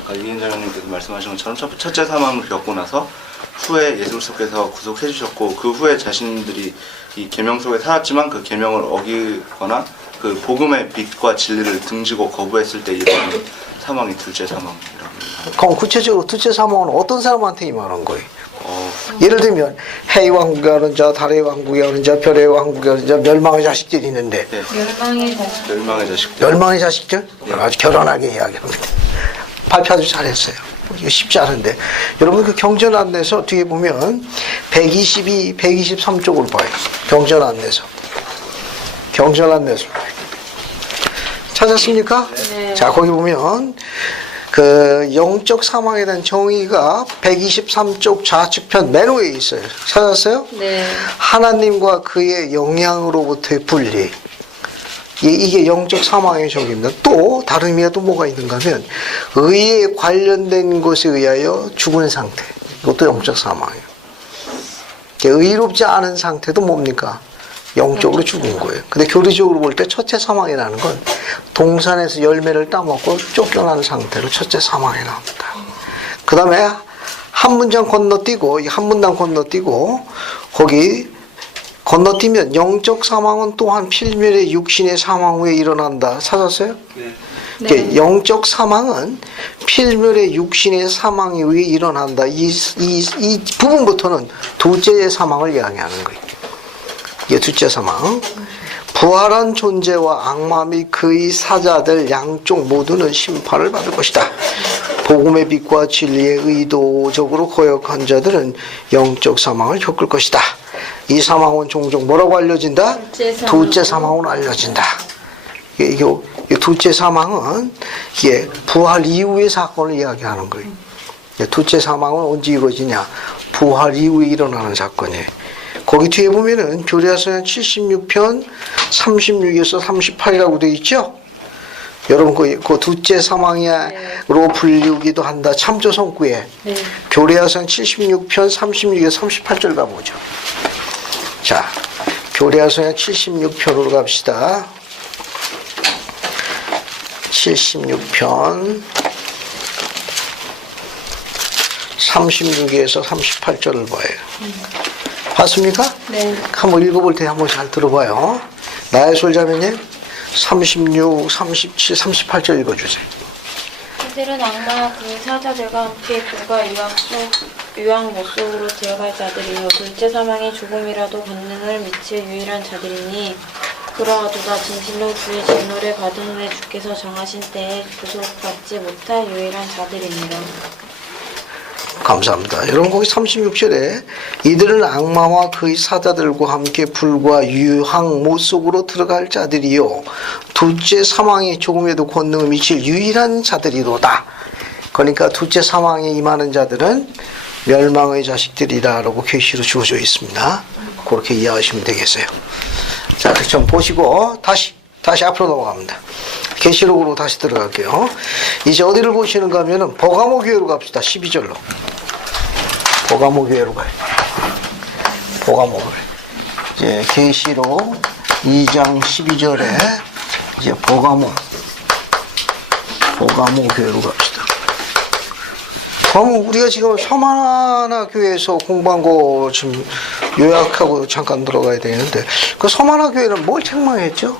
아까 이인자님께서 말씀하신 것처럼 첫째 사망을 겪고 나서 후에 예수 그리스도께서 구속해 주셨고 그 후에 자신들이 이 계명 속에 살았지만 그 계명을 어기거나 그 복음의 빛과 진리를 등지고 거부했을 때 일어나는 사망이 둘째 사망이라고 합니다. 그럼 구체적으로 둘째 사망은 어떤 사람한테 임하는 거예요? 예를 들면 해의 왕국에 하는 자, 달의 왕국에 하는 자, 별의 왕국에 하는 자, 멸망의 자식들이 있는데 네. 멸망의 자식. 멸망의 자식들? 아주 결연하게 이야기합니다. 발표 아주 잘했어요. 이거 쉽지 않은데 여러분 그 경전 안내서 뒤에 보면 122, 123쪽을 봐요. 경전 안내서 찾았습니까? 네. 자 거기 보면 그 영적 사망에 대한 정의가 123쪽 좌측편 맨 위에 있어요. 찾았어요? 네. 하나님과 그의 영향으로부터의 분리. 이게 영적 사망의 정의입니다. 또 다른 의미가 또 뭐가 있는가 하면 의에 관련된 것에 의하여 죽은 상태. 이것도 영적 사망이에요. 의롭지 않은 상태도 뭡니까? 영적으로 죽은 거예요. 근데 교리적으로 볼 때 첫째 사망이라는 건 동산에서 열매를 따먹고 쫓겨난 상태로 첫째 사망이 나옵니다. 그 다음에 한 문장 건너뛰고 거기 건너뛰면 영적 사망은 또한 필멸의 육신의 사망 후에 일어난다. 찾았어요? 네. 영적 사망은 필멸의 육신의 사망 이후에 일어난다. 이 부분부터는 둘째의 사망을 이야기하는 거예요. 이게 둘째 사망. 부활한 존재와 악마 및 그의 사자들 양쪽 모두는 심판을 받을 것이다. 복음의 빛과 진리에 의도적으로 거역한 자들은 영적 사망을 겪을 것이다. 이 사망은 종종 뭐라고 알려진다? 둘째 사망으로 알려진다. 이게 둘째 사망은 이게 부활 이후의 사건을 이야기하는 거예요. 둘째 사망은 언제 이루어지냐? 부활 이후에 일어나는 사건이에요. 거기 뒤에 보면은 교리서전 76편 36에서 38이라고 되어 있죠? 여러분 그 둘째 사망으로 불리우기도 한다. 참조 성구에 네. 교리서전 76편 36에서 38절 가보죠. 자, 교리서전 76편으로 갑시다. 76편 36에서 38절을 봐요. 봤습니까? 네. 한번 읽어볼 때 한번 잘 들어봐요. 나의 솔자매님 36, 37, 38절 읽어주세요. 그들은 악마와 그 사자들과 함께 불과 유황 못 속으로 들어갈 자들이요 둘째 사망의 죽음이라도 권능을 미칠 유일한 자들이니 그러하도다 진실로 주의 진노를 받은 후에 주께서 정하신 때에 구속받지 못할 유일한 자들이니라. 감사합니다. 여러분 거기 36절에 이들은 악마와 그의 사자들과 함께 불과 유황 못 속으로 들어갈 자들이요 둘째 사망의 조금에도 권능을 미칠 유일한 자들이로다. 그러니까 둘째 사망에 임하는 자들은 멸망의 자식들이라고 계시로 주어져 있습니다. 그렇게 이해하시면 되겠어요. 자, 좀 보시고 다시 앞으로 넘어갑니다. 계시록으로 다시 들어갈게요. 이제 어디를 보시는가 하면은 버가모 교회로 갑시다. 12절로. 버가모 교회로 가요. 버가모 교회. 이제 계시록 2장 12절에 이제 버가모 교회로 갑시다. 그럼 우리가 지금 서만나 교회에서 공부한 거 좀 요약하고 잠깐 들어가야 되는데 그 서만나 교회는 뭘 책망했죠?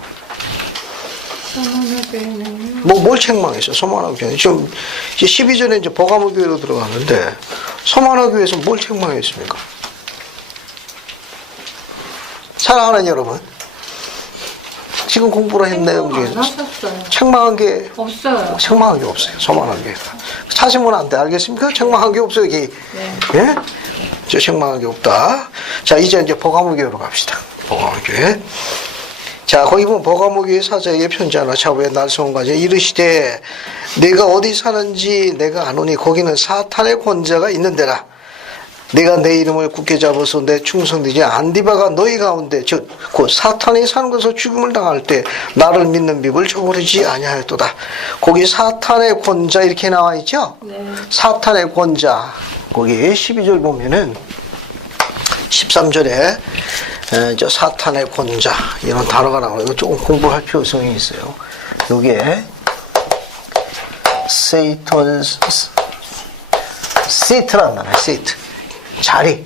서만나 교회는요? 뭘 책망했어요? 서만나 교회는 지금 이제 12절에 이제 버가모 교회로 들어가는데 서만나 교회에서 뭘 책망했습니까? 사랑하는 여러분, 지금 공부를 했네요. 책망한 게 없어요. 책망한 게 없어요. 서만나 교회가 찾으면 안 돼. 알겠습니까? 책망한 게 없어요. 여기. 네. 예? 저 책망한 게 없다. 자, 이제 버가모 교회로 갑시다. 버가모 교회. 자, 거기 보면 버가모 교회 사자에게 편지하나 차후에 날성까지 이르시되 내가 어디 사는지 내가 아노니 거기는 사탄의 권자가 있는 데라. 내가 내 이름을 굳게 잡아서 내 충성되지 안디바가 너희 가운데 즉 곧 사탄이 사는 곳에서 죽음을 당할 때 나를 믿는 믿음을 저버리지 아니하였도다. 거기 사탄의 권자 이렇게 나와 있죠? 네. 사탄의 권자. 거기 12절 보면은 13절에 저 사탄의 권자 이런 단어가 나와요. 이거 조금 공부할 필요성이 있어요. 요게 시트란 말이야. 시트. 자리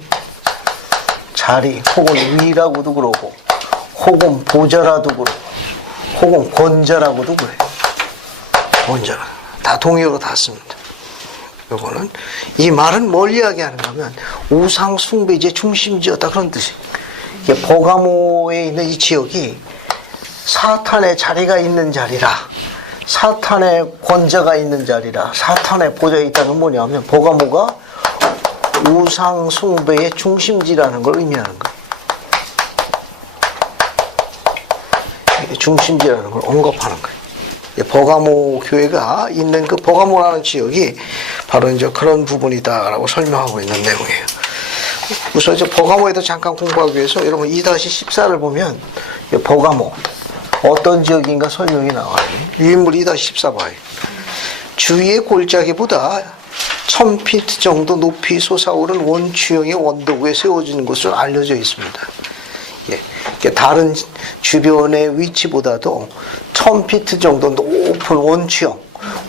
혹은 위라고도 그러고 혹은 보좌라도 그러고 혹은 권자라고도 그래. 권자 다 동의어로 다 씁니다. 요거는 이 말은 뭘 이야기하는가 하면 우상 숭배의 중심지였다 그런 뜻이. 이게 버가모에 있는 이 지역이 사탄의 자리가 있는 자리라, 사탄의 권자가 있는 자리라, 사탄의 보좌에 있다는 건 뭐냐면 버가모가 우상 숭배의 중심지라는 걸 의미하는 거예요. 중심지라는 걸 언급하는 거예요. 버가모 교회가 있는 그 버가모라는 지역이 바로 이제 그런 부분이다라고 설명하고 있는 내용이에요. 우선 이제 버가모에도 잠깐 공부하기 위해서 여러분 2-14를 보면 버가모 어떤 지역인가 설명이 나와요. 유인물 2-14 봐요. 주위의 골짜기보다 1000피트 정도 높이 솟아오른 원추형의 원도 위에 세워진 것으로 알려져 있습니다. 예, 다른 주변의 위치보다도 1000피트 정도 높은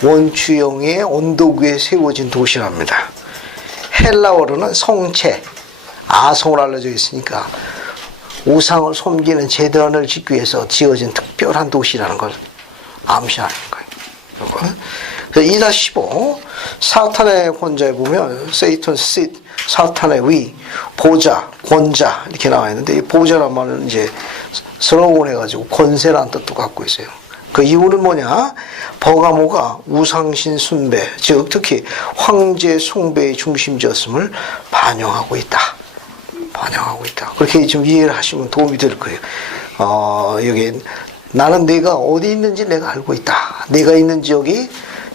원추형의 언덕 위에 세워진 도시랍니다. 헬라어로는 성체, 아성으로 알려져 있으니까 우상을 섬기는 제단을 짓기 위해서 지어진 특별한 도시라는 걸 암시하는 거예요. 그래서 2-15 사탄의 권자에 보면 세이턴 시트, 사탄의 위, 보좌, 권자 이렇게 나와 있는데 이 보좌란 말은 이제 슬로건 해가지고 권세라는 뜻도 갖고 있어요. 그 이유는 뭐냐? 버가모가 우상신 숭배, 즉 특히 황제 숭배의 중심지였음을 반영하고 있다. 그렇게 좀 이해를 하시면 도움이 될 거예요. 여기 나는 내가 어디 있는지 내가 알고 있다. 내가 있는 지역이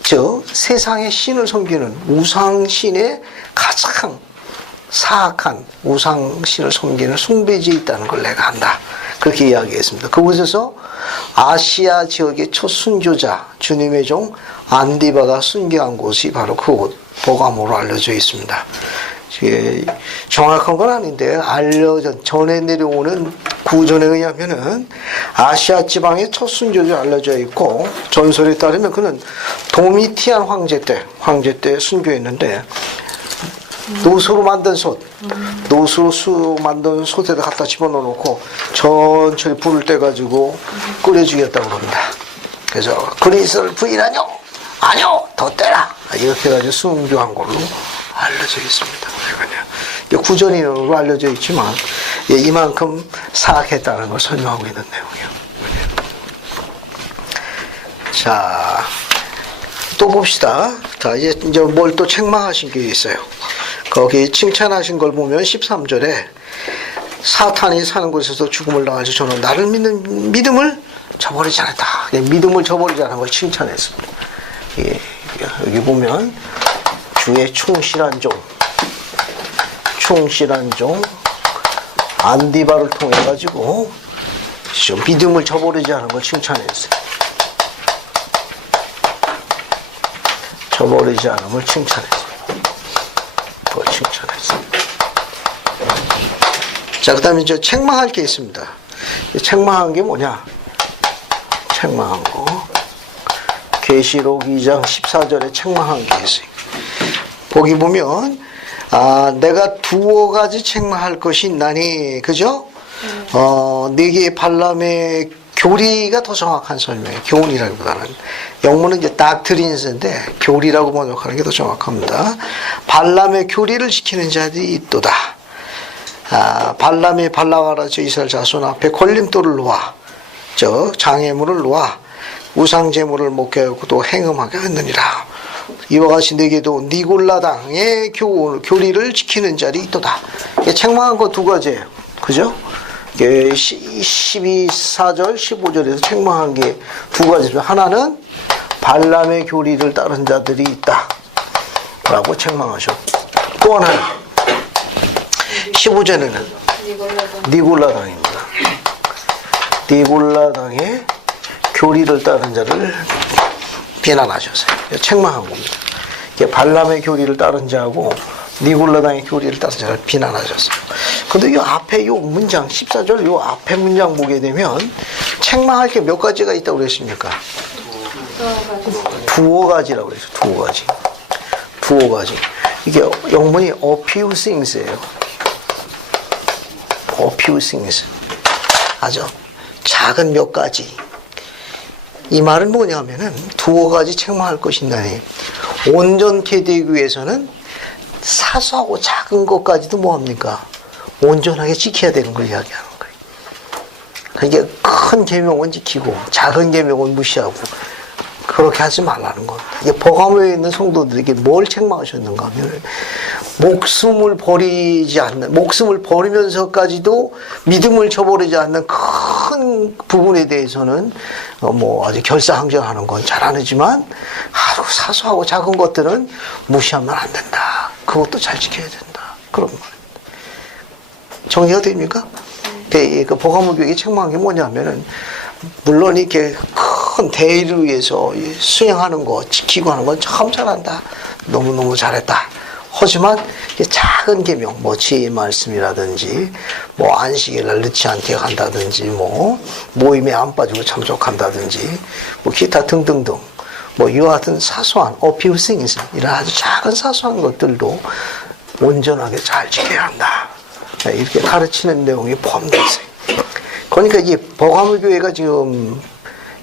저 세상의 신을 섬기는 우상신의 가장 사악한 우상신을 섬기는 숭배지에 있다는 걸 내가 안다. 그렇게 이야기했습니다. 그곳에서 아시아 지역의 첫 순교자 주님의 종 안디바가 순교한 곳이 바로 그곳 버가모로 알려져 있습니다. 정확한 건 아닌데 전해 내려오는 구전에 의하면은 아시아 지방의 첫 순교자 알려져 있고 전설에 따르면 그는 도미티안 황제 때 순교했는데 노수로 만든 솥에다 갖다 집어넣어놓고 천천히 불을 떼가지고 끓여주겠다고 합니다. 그래서 그리스를 부인하뇨? 아뇨! 더 떼라! 이렇게 해가지고 순교한 걸로 알려져 있습니다. 구전으로 알려져 있지만 이만큼 사악했다는 걸 설명하고 있는 내용이에요. 자, 또 봅시다. 자, 이제 뭘 또 책망하신 게 있어요. 거기 칭찬하신 걸 보면 13절에 사탄이 사는 곳에서 죽음을 당하지 저는 나를 믿는 믿음을 저버리지 않았다. 믿음을 저버리지 않은 걸 칭찬했습니다. 여기 보면 주의 충실한 종 안디바를 통해 가지고 믿음을 저버리지 않은 걸 칭찬했어요. 저버리지 않음을 칭찬했어요. 그걸 칭찬했어요. 자, 그 다음에 이제 책망할 게 있습니다. 책망한 게 뭐냐? 책망한 거. 계시록 2장 14절에 책망한 게 있어요. 거기 보면 내가 두어 가지 책망할 것이 있나니, 그죠? 네 개의 발람의 교리가 더 정확한 설명이에요. 교훈이라기보다는. 영문은 이제 닥트린스인데 교리라고 번역하는 게 더 정확합니다. 발람의 교리를 지키는 자들이 있도다. 발람이 발라가라 저 이스라엘 자손 앞에 걸림돌을 놓아, 장애물을 놓아 우상제물을 목회하고 또 행음하게 했느니라. 이와 같이 내게도 니골라당의 교리를 지키는 자리 있도다. 책망한 거 두 가지예요. 그죠? 12사절 15절에서 책망한 게 두 가지죠. 하나는 발람의 교리를 따른 자들이 있다 라고 책망하셨고, 또 하나는 15절에는 니골라당입니다. 니골라당의 교리를 따른 자를 비난하셨어요. 책망한 겁니다. 발람의 교리를 따른 자하고 니골라당의 교리를 따른 자를 비난하셨어요. 근데 이 앞에 이 문장 14절 이 앞에 문장 보게 되면 책망할 게 몇 가지가 있다고 그랬습니까? 두어 가지라고 그래서 두어 가지. 두어 가지. 이게 영문이 a few things예요. a few things. 아주 작은 몇 가지. 이 말은 뭐냐면은 두어 가지 책망할 것이 있나니 온전케 되기 위해서는 사소하고 작은 것까지도 뭐합니까? 온전하게 지켜야 되는 걸 이야기하는 거예요. 그러니까 큰 계명은 지키고 작은 계명은 무시하고 그렇게 하지 말라는 겁니다. 이게 버가모에 있는 성도들에게 뭘 책망하셨는가 하면 목숨을 버리면서까지도 믿음을 저버리지 않는 큰 부분에 대해서는 뭐 아주 결사항전하는 건 잘하지만 아주 사소하고 작은 것들은 무시하면 안 된다. 그것도 잘 지켜야 된다. 그런 말입니다. 정리가 됩니까? 그 버가모 교육이 책망한 게 뭐냐면은 물론 이렇게 큰 대의를 위해서 수행하는 거, 지키고 하는 건 참 잘한다. 너무너무 잘했다. 하지만 작은 계명, 뭐 지혜의 말씀이라든지, 뭐 안식일날 늦지 않게 간다든지, 뭐 모임에 안 빠지고 참석한다든지, 뭐 기타 등등등, 뭐 이와 같은 사소한 a few things, 이런 아주 작은 사소한 것들도 온전하게 잘 지켜야 한다. 이렇게 가르치는 내용이 포함되어 있어요. 그러니까 이 버가모 교회가 지금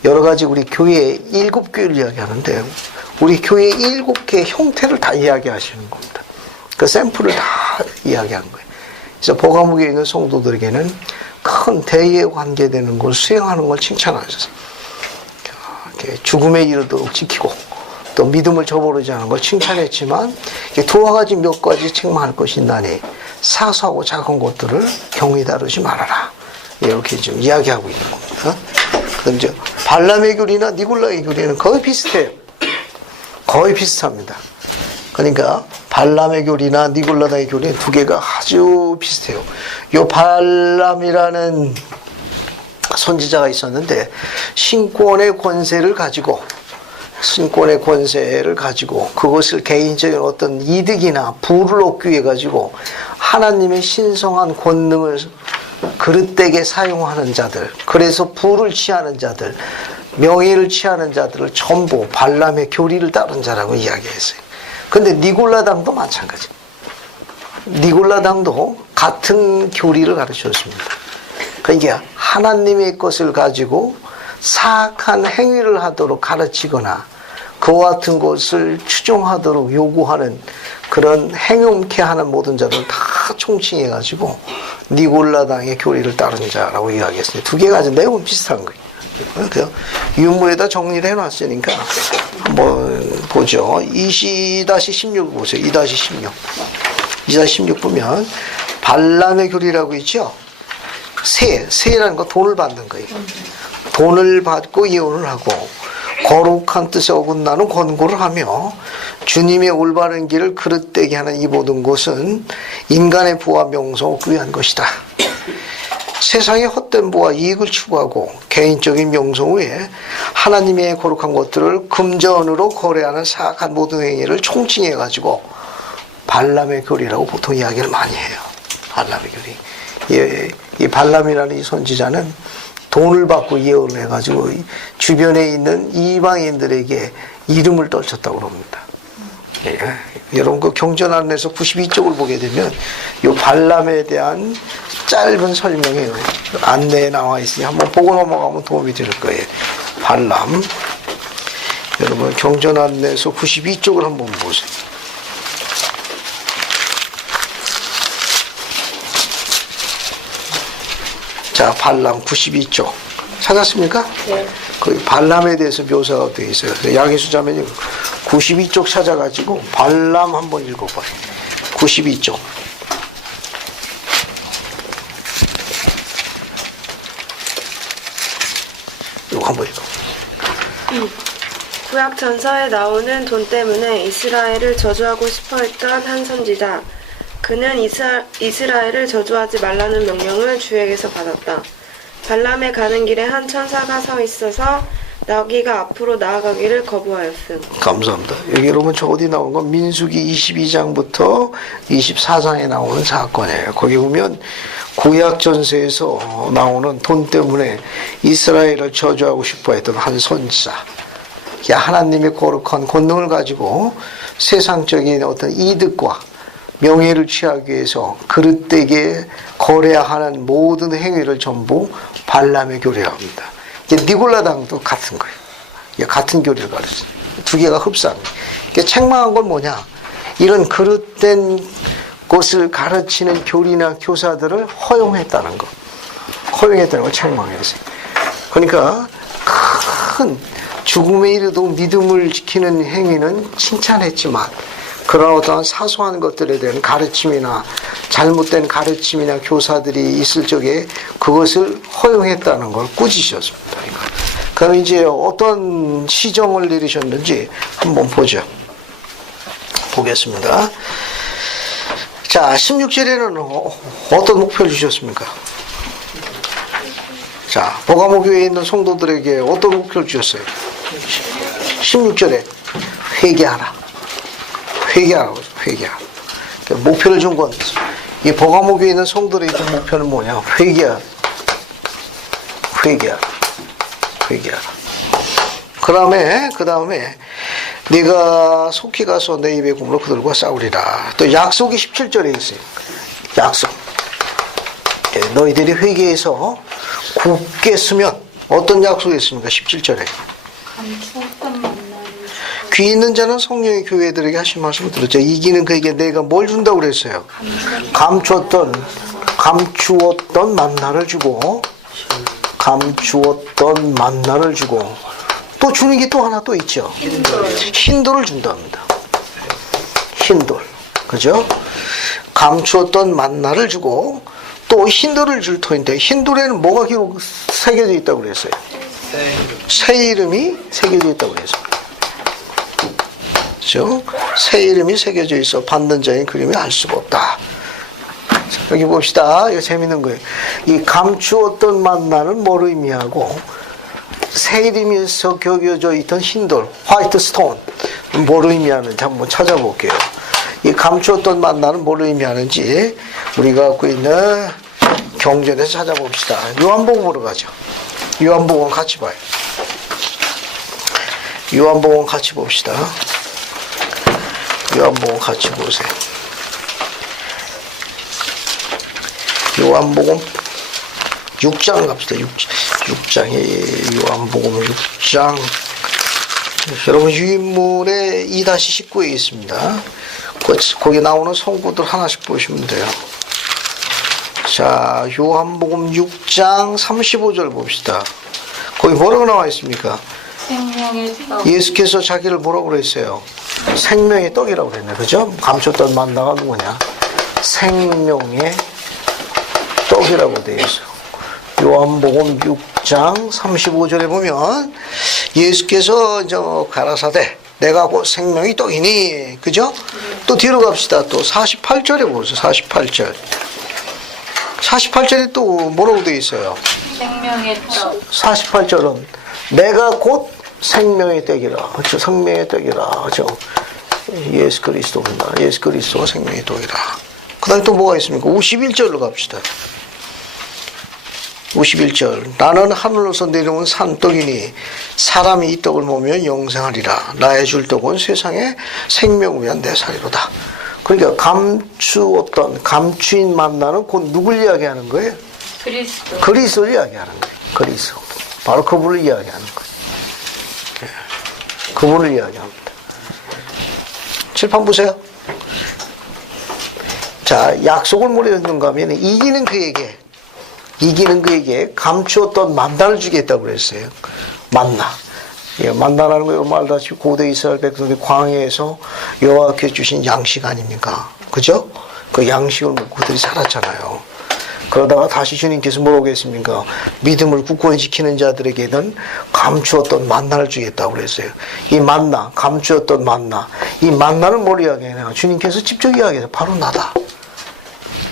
여러 가지 우리 교회 7교회를 이야기하는데 우리 교회 7개의 형태를 다 이야기하시는 겁니다. 그 샘플을 다 이야기한 거예요. 그래서 버가모 교회에 있는 성도들에게는 큰 대의에 관계되는 걸 수행하는 걸 칭찬하셨어요. 죽음에 이르도록 지키고 또 믿음을 저버리지 않은 걸 칭찬했지만 두어 가지 몇 가지 책망할 것이 있나니 사소하고 작은 것들을 경히 다루지 말아라. 이렇게 지금 이야기하고 있는 겁니다. 그럼 이제 발람의 교리나 니골라의 교리는 거의 비슷해요. 거의 비슷합니다. 그러니까 발람의 교리나 니골라의 교리 두 개가 아주 비슷해요. 요 발람이라는 선지자가 있었는데 신권의 권세를 가지고 그것을 개인적인 어떤 이득이나 부를 얻기 위해 가지고 하나님의 신성한 권능을 그릇되게 사용하는 자들, 그래서 부를 취하는 자들, 명예를 취하는 자들을 전부 발람의 교리를 따른 자라고 이야기했어요. 근데 니골라당도 마찬가지. 니골라당도 같은 교리를 가르쳤습니다. 그러니까 하나님의 것을 가지고 사악한 행위를 하도록 가르치거나 그와 같은 것을 추종하도록 요구하는 그런 행용케 하는 모든 자들을 다 총칭해가지고 니골라당의 교리를 따른 자라고 이야기했습니다. 두 개가 아주 내용은 비슷한 거예요. 그래서 유무에다 정리를 해놨으니까 한번 보죠. 2-16 보세요. 2-16. 2-16 보면 발람의 교리라고 있죠. 세라는 거 돈을 받는 거예요. 돈을 받고 예언을 하고 거룩한 뜻에 어긋나는 권고를 하며 주님의 올바른 길을 그릇되게 하는 이 모든 것은 인간의 부와 명성을 위한 것이다. 세상의 헛된 부와 이익을 추구하고 개인적인 명성 외에 하나님의 거룩한 것들을 금전으로 거래하는 사악한 모든 행위를 총칭해가지고 발람의 교리라고 보통 이야기를 많이 해요. 발람의 교리. 이 발람이라는 이 선지자는 돈을 받고 예언을 해가지고 주변에 있는 이방인들에게 이름을 떨쳤다고 합니다. 예. 여러분 그 경전 안내서 92쪽을 보게 되면 이 발람에 대한 짧은 설명이 안내에 나와 있으니 한번 보고 넘어가면 도움이 될 거예요. 발람. 여러분 경전 안내서 92쪽을 한번 보세요. 자, 발람 92쪽. 찾았습니까? 네. 그 발람에 대해서 묘사가 되어 있어요. 양해수자매님 92쪽 찾아가지고 발람 한번 읽어봐요. 92쪽. 이거 한번 읽어. 구약 전서에 나오는 돈 때문에 이스라엘을 저주하고 싶어 했던 한 선지자. 그는 이스라엘을 저주하지 말라는 명령을 주에게서 받았다. 발람의 가는 길에 한 천사가 서 있어서 나귀가 앞으로 나아가기를 거부하였음. 감사합니다. 여기 여러분 저 어디 나온 건 민수기 22장부터 24장에 나오는 사건이에요. 거기 보면 구약 전서에서 나오는 돈 때문에 이스라엘을 저주하고 싶어 했던 한 선지자. 하나님의 거룩한 권능을 가지고 세상적인 어떤 이득과 명예를 취하기 위해서 그릇되게 거래하는 모든 행위를 전부 발람의 교리라고 합니다. 니골라당도 같은 거예요. 같은 교리를 가르쳐요. 두 개가 흡사한 거예요. 책망한 건 뭐냐? 이런 그릇된 것을 가르치는 교리나 교사들을 허용했다는 거. 허용했다는 걸 책망했어요. 그러니까 큰 죽음에 이르도 믿음을 지키는 행위는 칭찬했지만 그런 어떠한 사소한 것들에 대한 가르침이나 잘못된 가르침이나 교사들이 있을 적에 그것을 허용했다는 걸 꾸짖으셨습니다. 그럼 이제 어떤 시정을 내리셨는지 한번 보죠. 보겠습니다. 자, 16절에는 어떤 목표를 주셨습니까? 자, 버가모 교회에 있는 성도들에게 어떤 목표를 주셨어요? 16절에 회개하라. 회개하라고 하죠. 회개하라. 목표를 준 건 이 버가모 교회에 있는 성도들에게 준 목표는 뭐냐? 회개하라. 회개하라. 회개하라. 그 다음에 네가 속히 가서 내 입의 구물로 그들과 싸우리라. 또 약속이 17절에 있어요. 약속. 너희들이 회개해서 굳게 쓰면 어떤 약속이 있습니까? 17절에. 귀 있는 자는 성령의 교회들에게 하신 말씀을 들었죠. 이기는 그에게 내가 뭘 준다고 그랬어요? 감추었던 만나를 주고 또 주는 게 또 하나 또 있죠. 흰돌을 준답니다. 흰돌. 그죠? 감추었던 만나를 주고 또 흰돌을 줄 터인데 흰돌에는 뭐가 기록 새겨져 있다고 그랬어요? 새 이름이 새겨져 있다고 그랬어요. 그죠? 새 이름이 새겨져 있어 받는 자의 그림이 알 수가 없다. 여기 봅시다. 이거 재밌는 거예요. 이 감추었던 만나는 뭘 의미하고 새 이름이 새겨져 있던 흰돌, 화이트 스톤, 뭘 의미하는지 한번 찾아볼게요. 이 감추었던 만나는 뭘 의미하는지 우리가 갖고 있는 경전에서 찾아봅시다. 요한복음으로 가죠. 요한복음 같이 봐요. 요한복음 같이 봅시다. 요한복음 같이 보세요. 요한복음 6장 갑시다. 6장에 요한복음 6장. 여러분 유인물에 2-19에 있습니다. 거기 나오는 성구들 하나씩 보시면 돼요. 자, 요한복음 6장 35절 봅시다. 거기 뭐라고 나와 있습니까? 생명의 떡. 예수께서 자기를 뭐라고 그랬어요? 생명의 떡이라고 그랬네. 그죠? 감췄던 만나가 누구냐? 생명의 떡이라고 되어 있어요. 요한복음 6장 35절에 보면 예수께서 가라사대 내가 곧 생명의 떡이니. 그죠? 또 뒤로 갑시다. 또 48절에 보세요. 48절. 48절에 또 뭐라고 되어 있어요? 생명의 떡. 48절은 내가 곧 생명의 떡이라. 그렇죠? 생명의 떡이라. 그렇죠? 예수 그리스도입니다. 예수 그리스도가 생명의 떡이라. 그 다음에 또 뭐가 있습니까? 51절로 갑시다. 51절. 나는 하늘로서 내려온 산떡이니 사람이 이 떡을 먹으면 영생하리라. 나의 줄 떡은 세상에 생명을 위한 내 살이로다. 그러니까 감추인 만나는 곧 누굴 이야기하는 거예요? 그리스도. 그리스도를 이야기하는 거예요. 그리스도. 바로 그분을 이야기하는 거예요. 그분을 이야기합니다. 칠판 보세요. 자, 약속을 뭐라 했는가 하면 이기는 그에게 감추었던 만나를 주겠다고 그랬어요. 만나. 예, 만나라는 거 여러분 알다시피 고대 이스라엘 백성들이 광야에서 여호와께서 주신 양식 아닙니까? 그죠? 그 양식을 먹고 그들이 살았잖아요. 그러다가 다시 주님께서 뭐라고 했습니까? 믿음을 굳건히 지키는 자들에게는 감추었던 만나를 주겠다고 그랬어요. 이 만나, 감추었던 만나. 이 만나는 뭘 이야기하냐? 주님께서 직접 이야기해서 바로 나다.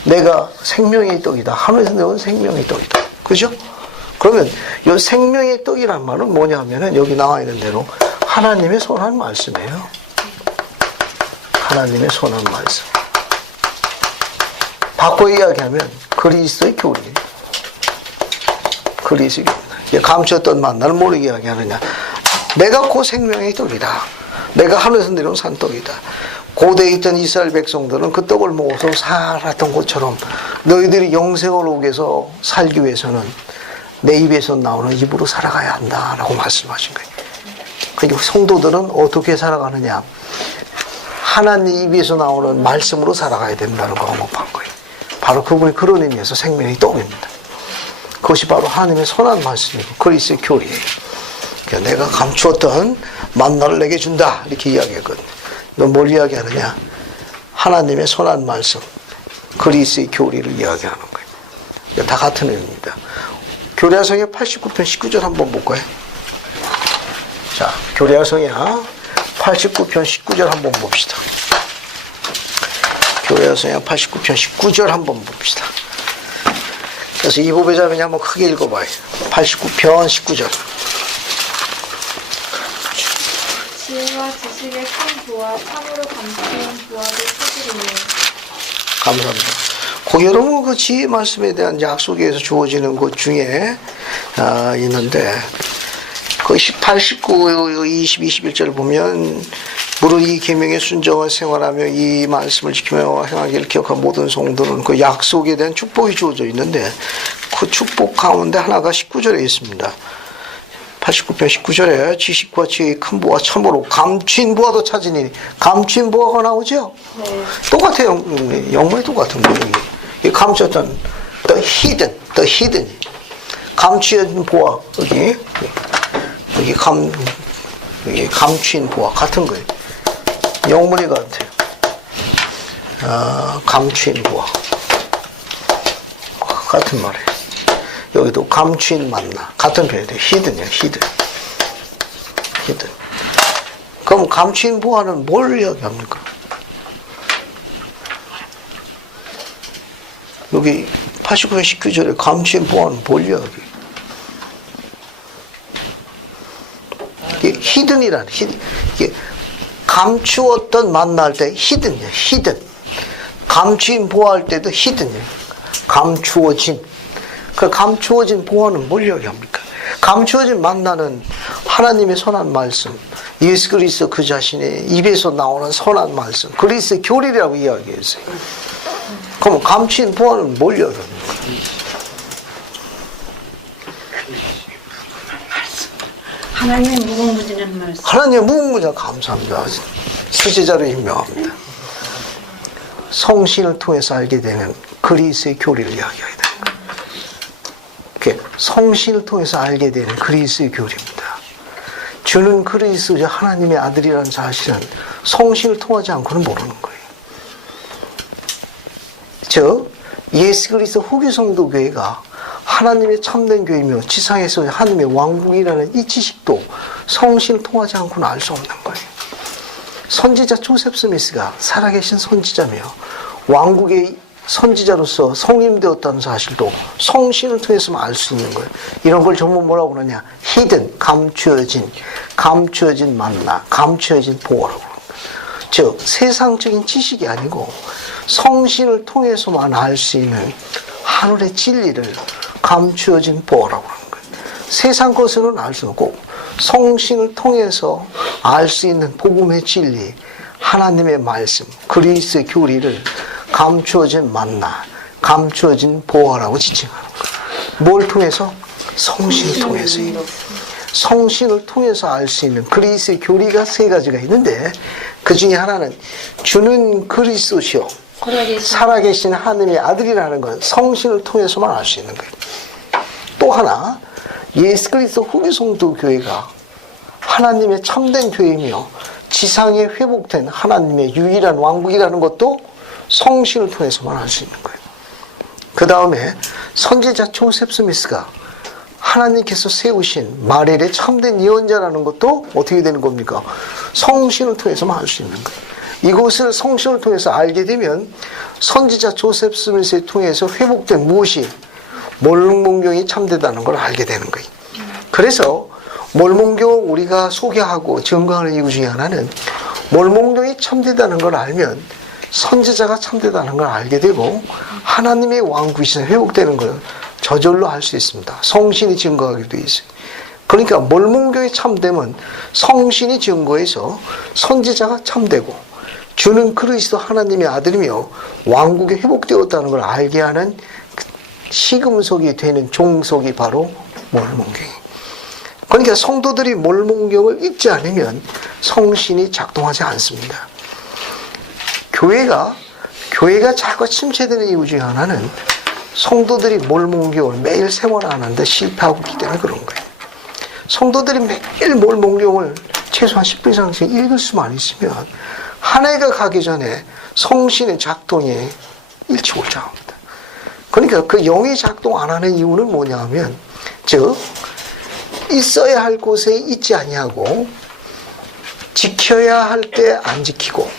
내가 생명의 떡이다. 하늘에서 내온 생명의 떡이다. 그죠? 그러면 이 생명의 떡이란 말은 뭐냐 하면은 여기 나와 있는 대로 하나님의 선한 말씀이에요. 하나님의 선한 말씀. 바꿔 이야기하면 그리스도의 교리입니다. 그리스도의 교리. 감추었던 만나를 뭘 이야기하느냐? 내가 그 생명의 떡이다. 내가 하늘에서 내려온 산떡이다. 고대에 있던 이스라엘 백성들은 그 떡을 먹어서 살았던 것처럼 너희들이 영생을 오게 해서 살기 위해서는 내 입에서 나오는 입으로 살아가야 한다라고 말씀하신 거예요. 그러니까 성도들은 어떻게 살아가느냐? 하나님 입에서 나오는 말씀으로 살아가야 된다는 걸 언급한 거예요. 바로 그분이 그런 의미에서 생명의 떡입니다. 그것이 바로 하나님의 선한 말씀이고 그리스도의 교리예요. 그러니까 내가 감추었던 만나를 내게 준다 이렇게 이야기하거든요. 너 뭘 이야기하느냐? 하나님의 선한 말씀, 그리스도의 교리를 이야기하는 거예요. 다 같은 의미입니다. 교리하성의 89편 19절 한번 볼까요? 자, 교리하성의 89편 19절 한번 봅시다. 교리하성의 89편 19절 한번 봅시다. 그래서 이 보배자매니 한번 크게 읽어봐요. 89편 19절. 지혜와 지식의 큰 부와 참으로 감추는 부하를 찾으리니. 감사합니다. 거기 여러분 그 지혜 말씀에 대한 약속에서 주어지는 것 중에 있는데 그 18, 19, 20, 21절 보면 무릇 이 계명에 순종하여 생활하며 이 말씀을 지키며 행하기를 기억한 모든 성도는 그 약속에 대한 축복이 주어져 있는데 그 축복 가운데 하나가 19절에 있습니다. 89편 19절에 지식과 지혜의 큰 부와 참으로 감추인 부하도 찾으니 감추인 부하가 나오죠? 네. 똑같아요. 영문이 똑같은 거예요. 이 감추었던 the hidden 감추인 부하 여기 감추인 부하 같은 거예요. 영문이 같아요. 감추인 부하 같은 말이에요. 여기도 감추인 만나 같은 표현이에요. hidden이에요. hidden. 그럼 감추인 부하는 뭘 이야기합니까? 여기 89편 19절에 감추인 부하는 뭘 이야기해요? 이게 hidden이란 이게 감추었던 만날 때 hidden이에요. hidden. 감추인 보호할 때도 hidden이에요. 감추어진. 그 감추어진 보호는 뭘 이야기합니까? 감추어진 만나는 하나님의 선한 말씀, 예수 그리스도 그 자신의 입에서 나오는 선한 말씀, 그리스도의 교리라고 이야기했어요. 그럼 감추인 보호는 뭘 이야기합니까? 하나님의 무궁무진한 말씀. 하나님의 무궁무진한 감사합니다. 수제자로 임명합니다. 성신을 통해서 알게 되는 그리스도의 교리를 이야기해야 됩니다. 성신을 통해서 알게 되는 그리스도의 교리입니다. 주는 그리스도 하나님의 아들이라는 사실은 성신을 통하지 않고는 모르는 거예요. 즉 예수 그리스도 후기 성도 교회가 하나님의 참된 교회이며 지상에서 하나님의 왕국이라는 이 지식도 성신을 통하지 않고는 알 수 없는 거예요. 선지자 조셉 스미스가 살아계신 선지자며 왕국의 선지자로서 성임되었다는 사실도 성신을 통해서만 알 수 있는 거예요. 이런 걸 전부 뭐라고 그러냐? hidden, 감추어진 만나, 감추어진 보호라고 그러는 거예요. 즉 세상적인 지식이 아니고 성신을 통해서만 알 수 있는 하늘의 진리를 감추어진 보호라고 그러는 거예요. 세상 것으로는 알 수 없고 성신을 통해서 알 수 있는 복음의 진리, 하나님의 말씀, 그리스도의 교리를 감추어진 만나, 감추어진 보호라고 지칭하는 거예요. 뭘 통해서? 성신을 통해서. 성신을 통해서 알 수 있는 그리스도의 교리가 세 가지가 있는데 그 중에 하나는 주는 그리스도시요 살아계신 하나님의 아들이라는 건 성신을 통해서만 알 수 있는 거예요. 또 하나 예수 그리스도 후기 성도 교회가 하나님의 참된 교회이며 지상에 회복된 하나님의 유일한 왕국이라는 것도 성신을 통해서만 알 수 있는 거예요. 그 다음에 선지자 조셉 스미스가 하나님께서 세우신 마렐의 참된 예언자라는 것도 어떻게 되는 겁니까? 성신을 통해서만 알 수 있는 거예요. 이것을 성신을 통해서 알게 되면 선지자 조셉 스미스를 통해서 회복된 무엇이 몰몬경이 참되다는 걸 알게 되는 거예요. 그래서 몰몬경 우리가 소개하고 증거하는 이유 중에 하나는 몰몬경이 참되다는 걸 알면 선지자가 참되다는 걸 알게 되고 하나님의 왕국이 회복되는 걸 저절로 알 수 있습니다. 성신이 증거하기도 있어요. 그러니까 몰몬교의 참됨은 성신이 증거해서 선지자가 참되고 주는 그리스도 하나님의 아들이며 왕국이 회복되었다는 걸 알게 하는 시금석이 되는 종석이 바로 몰몬경이에요. 그러니까 성도들이 몰몬경을 읽지 않으면 성신이 작동하지 않습니다. 교회가 자꾸 침체되는 이유 중에 하나는 성도들이 몰몬경을 매일 생활 안 하는데 실패하고 있기 때문에 그런 거예요. 성도들이 매일 몰몬경을 최소한 10분 이상씩 읽을 수만 있으면 한 해가 가기 전에 성신의 작동이 일치월장합니다. 그러니까 그 영이 작동 안 하는 이유는 뭐냐 하면 즉 있어야 할 곳에 있지 아니하고 지켜야 할 때 안 지키고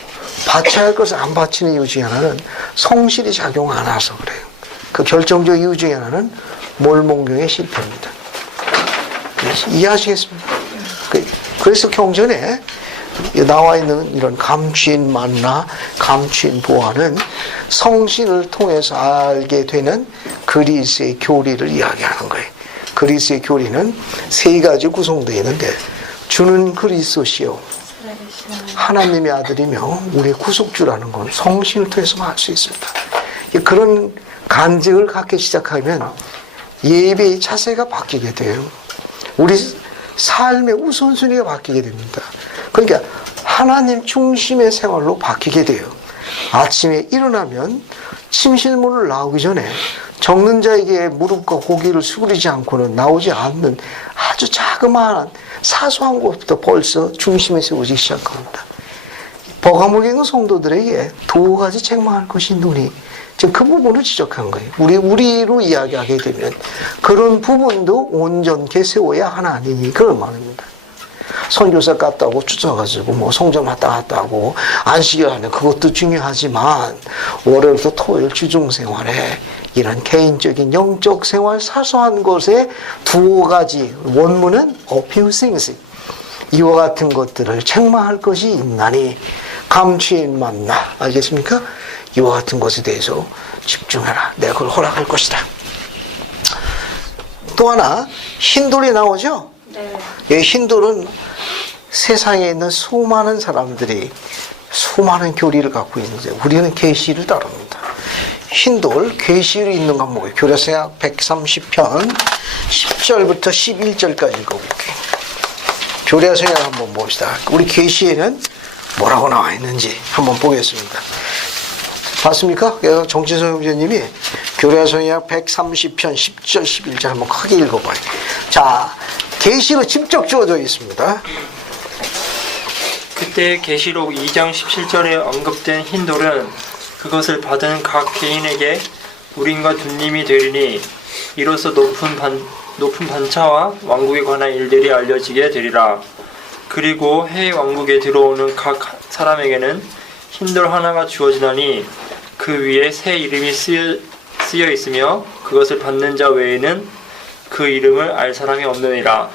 바쳐야 할 것을 안 바치는 이유 중에 하나는 성실이 작용 안 해서 그래요. 그 결정적 이유 중에 하나는 몰몬경의 실패입니다. 이해하시겠습니까? 그래서 경전에 나와 있는 이런 감추인 만나, 감추인 보화는 성신을 통해서 알게 되는 그리스의 교리를 이야기하는 거예요. 그리스의 교리는 세 가지 구성되어 있는데 주는 그리스도시요 하나님의 아들이며 우리의 구속주라는 건 성신을 통해서만 할 수 있습니다. 그런 간증을 갖기 시작하면 예배의 자세가 바뀌게 돼요. 우리 삶의 우선순위가 바뀌게 됩니다. 그러니까 하나님 중심의 생활로 바뀌게 돼요. 아침에 일어나면 침실문을 나오기 전에 적는 자에게 무릎과 고개를 수그리지 않고는 나오지 않는 아주 자그마한 사소한 것부터 벌써 중심에 세우기 시작합니다. 버가목에 있는 성도들에게 두 가지 책망할 것이 눈이 지금 그 부분을 지적한 거예요. 우리로 이야기하게 되면 그런 부분도 온전케 세워야 하나니 그런 말입니다. 선교사 갔다고 쫓아가지고 뭐 성전 왔다 갔다 하고 안식일 하는 그것도 중요하지만 월요일부터 토요일 주중생활에 이런 개인적인 영적 생활 사소한 것에 두 가지 원문은 a few things 이와 같은 것들을 책망할 것이 있나니 감추인 만나 알겠습니까? 이와 같은 것에 대해서 집중해라. 내가 그걸 허락할 것이다. 또 하나 힌돌이 나오죠? 네. 이 힌돌은 세상에 있는 수많은 사람들이 수많은 교리를 갖고 있는데 우리는 계시를 따릅니다. 힌돌 계시를 있는 과목에 교례서약 130편 10절부터 11절까지 읽어볼게요. 교례서약 한번 봅시다. 우리 계시에는 뭐라고 나와 있는지 한번 보겠습니다. 봤습니까? 정진성 형제님이 교례서약 130편 10절 11절 한번 크게 읽어봐요. 자, 계시로 직접 주어져 있습니다. 그때 계시록 2장 17절에 언급된 흰돌은 그것을 받은 각 개인에게 우림과 둔림이 되리니 이로써 높은 반차와 왕국에 관한 일들이 알려지게 되리라. 그리고 해 왕국에 들어오는 각 사람에게는 흰돌 하나가 주어지나니 그 위에 새 이름이 쓰여 있으며 그것을 받는 자 외에는 그 이름을 알 사람이 없느니라.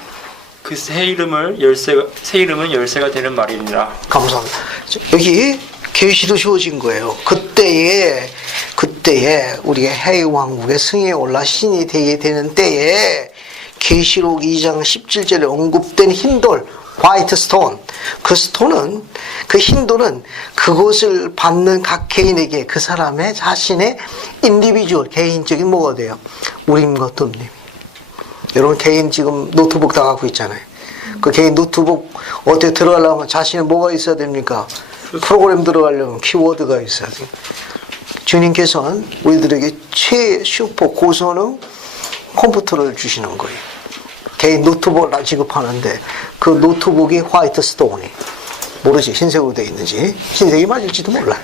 그 새 이름은 열쇠가 되는 말이니라. 감사합니다. 여기 계시로 주어진 거예요. 그때에 우리가 해 왕국의 승에 올라 신이 되게 되는 때에 계시록 2장 17절에 언급된 흰돌 화이트 스톤, 그 스톤은 그 흰돌은 그것을 받는 각 개인에게 그 사람의 자신의 인디비주얼 개인적인 뭐가 돼요? 우림과 둔림. 여러분 개인 지금 노트북 다 갖고 있잖아요. 그 개인 노트북 어떻게 들어가려면 자신의 뭐가 있어야 됩니까? 프로그램 들어가려면 키워드가 있어야 돼요. 주님께서는 우리들에게 최슈퍼 고성능 컴퓨터를 주시는 거예요. 개인 노트북을 지급하는데 그 노트북이 화이트 스톤이 모르지 흰색으로 되어 있는지 흰색이 맞을지도 몰라요.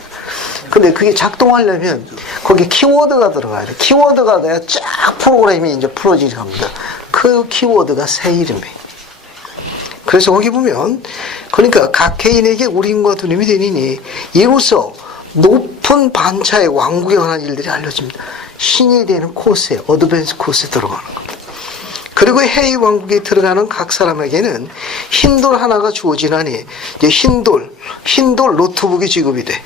근데 그게 작동하려면 거기 키워드가 들어가야 돼. 키워드가 돼야 쫙 프로그램이 이제 풀어지게 합니다. 그 키워드가 새 이름이에요. 그래서 거기 보면 그러니까 각 개인에게 우림과 둔림이 되니니 이로써 높은 반차의 왕국에 관한 일들이 알려집니다. 신이 되는 코스에 어드밴스 코스에 들어가는 겁니다. 그리고 해의 왕국에 들어가는 각 사람에게는 흰돌 하나가 주어지나니 이제 흰돌 노트북이 지급이 돼.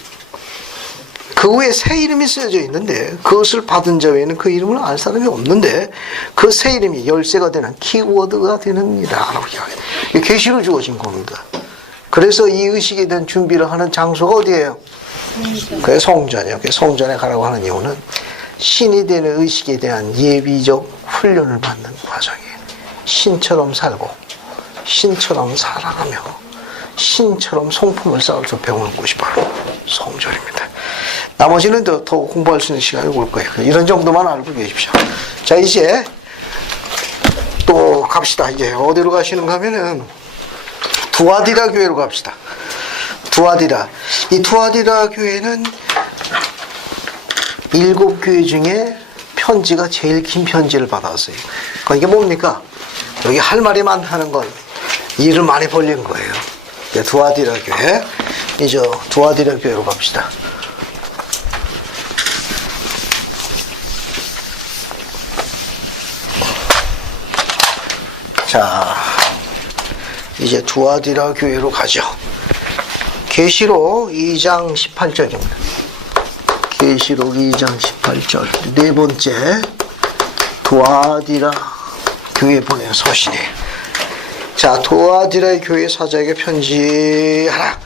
그 후에 새 이름이 쓰여져 있는데 그것을 받은 자 외에는 그 이름을 알 사람이 없는데 그 새 이름이 열쇠가 되는 키워드가 되느니라라고 이야기해요. 이게 계시로 주어진 겁니다. 그래서 이 의식에 대한 준비를 하는 장소가 어디예요? 그게 성전이에요. 성전에 가라고 하는 이유는 신이 되는 의식에 대한 예비적 훈련을 받는 과정이에요. 신처럼 살고 신처럼 살아가며 신처럼 성품을 쌓을 줄 배우는 곳이 바로 성전입니다. 나머지는 더 공부할 수 있는 시간이 올 거예요. 이런 정도만 알고 계십시오. 자, 이제 또 갑시다. 이제 어디로 가시는가 하면은 두아디라 교회로 갑시다. 두아디라. 이 두아디라 교회는 7교회 중에 편지가 제일 긴 편지를 받았어요. 그러니까 이게 뭡니까? 여기 할 말이 많다는 건 일을 많이 벌린 거예요. 두아디라 교회. 이제 두아디라 교회로 갑시다. 자, 이제 두아디라 교회로 가죠. 계시록 2장 18절입니다. 계시록 2장 18절. 네 번째 두아디라 교회 보낸 서신이에요. 자, 두아디라의 교회 사자에게 편지하라.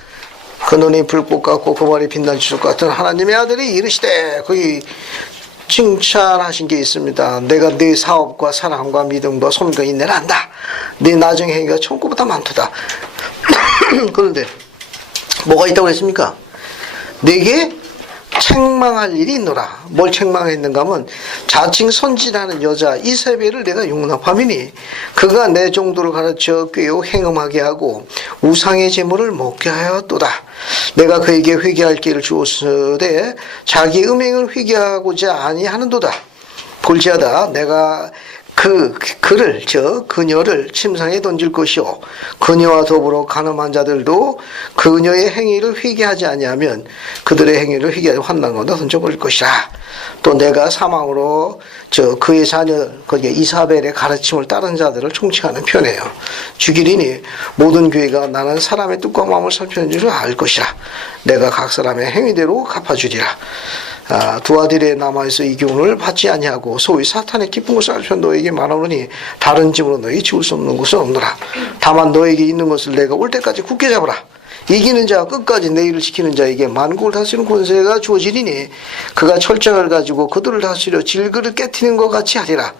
그 눈이 불꽃 같고 그 발이 빛난 주석 같은 하나님의 아들이 이르시되 거기 칭찬하신 게 있습니다. 내가 네 사업과 사랑과 믿음과 섬과 인내를 안다. 네 나중 행위가 천국보다 많도다. 그런데 뭐가 있다고 했습니까? 내게 책망할 일이 있노라. 뭘 책망했는가 하면 자칭 선지라는 여자 이세벨을 내가 용납함이니 그가 내 정도를 가르쳐 꾀어 행음하게 하고 우상의 제물을 먹게 하였도다. 내가 그에게 회개할 길을 주었으되 자기 음행을 회개하고자 아니하는도다. 볼지어다 내가 그녀를 침상에 던질 것이요 그녀와 더불어 간음한 자들도 그녀의 행위를 회개하지 아니하면 그들의 행위를 회개하지 환난 가운데 던져버릴 것이라. 또 내가 사망으로 그의 자녀 거기에 이사벨의 가르침을 따른 자들을 총치하는 편이에요. 죽이리니 모든 교회가 나는 사람의 뜻과 마음을 살피는 줄을 알 것이라. 내가 각 사람의 행위대로 갚아주리라. 두아디라에 남아있어 이 교훈을 받지 아니하고 소위 사탄의 기쁜 것을 알펴 너에게 말하노니 다른 집으로 너희 지울 수 없는 것은 없노라. 다만 너에게 있는 것을 내가 올 때까지 굳게 잡으라. 이기는 자가 끝까지 내 일을 지키는 자에게 만국을 다스리는 권세가 주어지리니 그가 철장을 가지고 그들을 다스려 질그를 깨트리는 것 같이 하리라.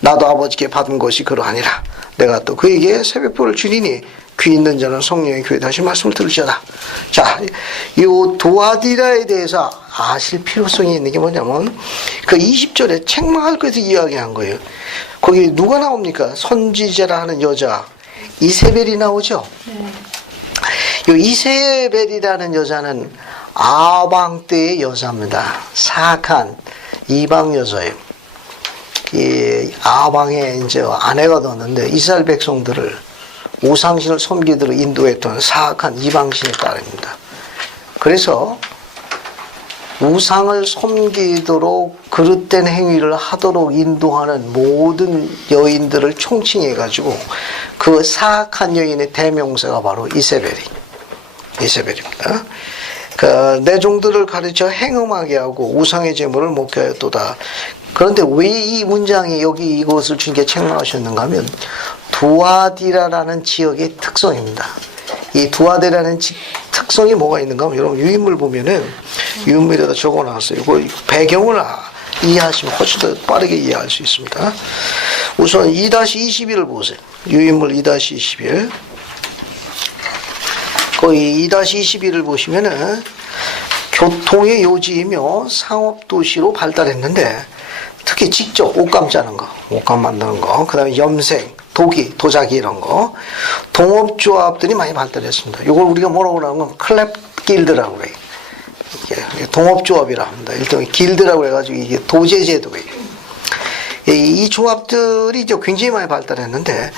나도 아버지께 받은 것이 그러하니라. 내가 또 그에게 새벽보를 주리니 귀 있는 자는 성령의 교회 다시 말씀을 들을지어다. 자, 이 두아디라에 대해서 아실 필요성이 있는 게 뭐냐면 그 20절에 책망할 것에서 이야기한 거예요. 거기 누가 나옵니까? 선지자라 하는 여자 이세벨이 나오죠. 이 이세벨이라는 여자는 아방 때의 여자입니다. 사악한 이방 여자예요. 이 아방에 이제 아내가 되었는데 이스라엘 백성들을 우상신을 섬기도록 인도했던 사악한 이방신의 딸입니다. 그래서 우상을 섬기도록 그릇된 행위를 하도록 인도하는 모든 여인들을 총칭해가지고 그 사악한 여인의 대명사가 바로 이세벨입니다. 내 종들을 가르쳐 행음하게 하고 우상의 제물을 먹게 하였도다. 그런데 왜 이 문장이 여기 이것을 주님께 책망하셨는가 하면 두아디라라는 지역의 특성입니다. 이 두아디라는 특성이 뭐가 있는가 하면 여러분 유인물 보면은 유인물에다 적어놨어요. 이거 배경을 이해하시면 훨씬 더 빠르게 이해할 수 있습니다. 우선 2-21을 보세요. 유인물 2-21. 거의 2-21을 보시면은 교통의 요지이며 상업도시로 발달했는데 특히 직접 옷감 짜는 거, 옷감 만드는 거, 그 다음에 염색, 도기, 도자기 이런 거, 동업조합들이 많이 발달했습니다. 이걸 우리가 뭐라고 하냐면 클랩 길드라고 그래요. 이게 동업조합이라 합니다. 일종의 길드라고 해가지고 이게 도제제도예요. 이 조합들이 이제 굉장히 많이 발달했는데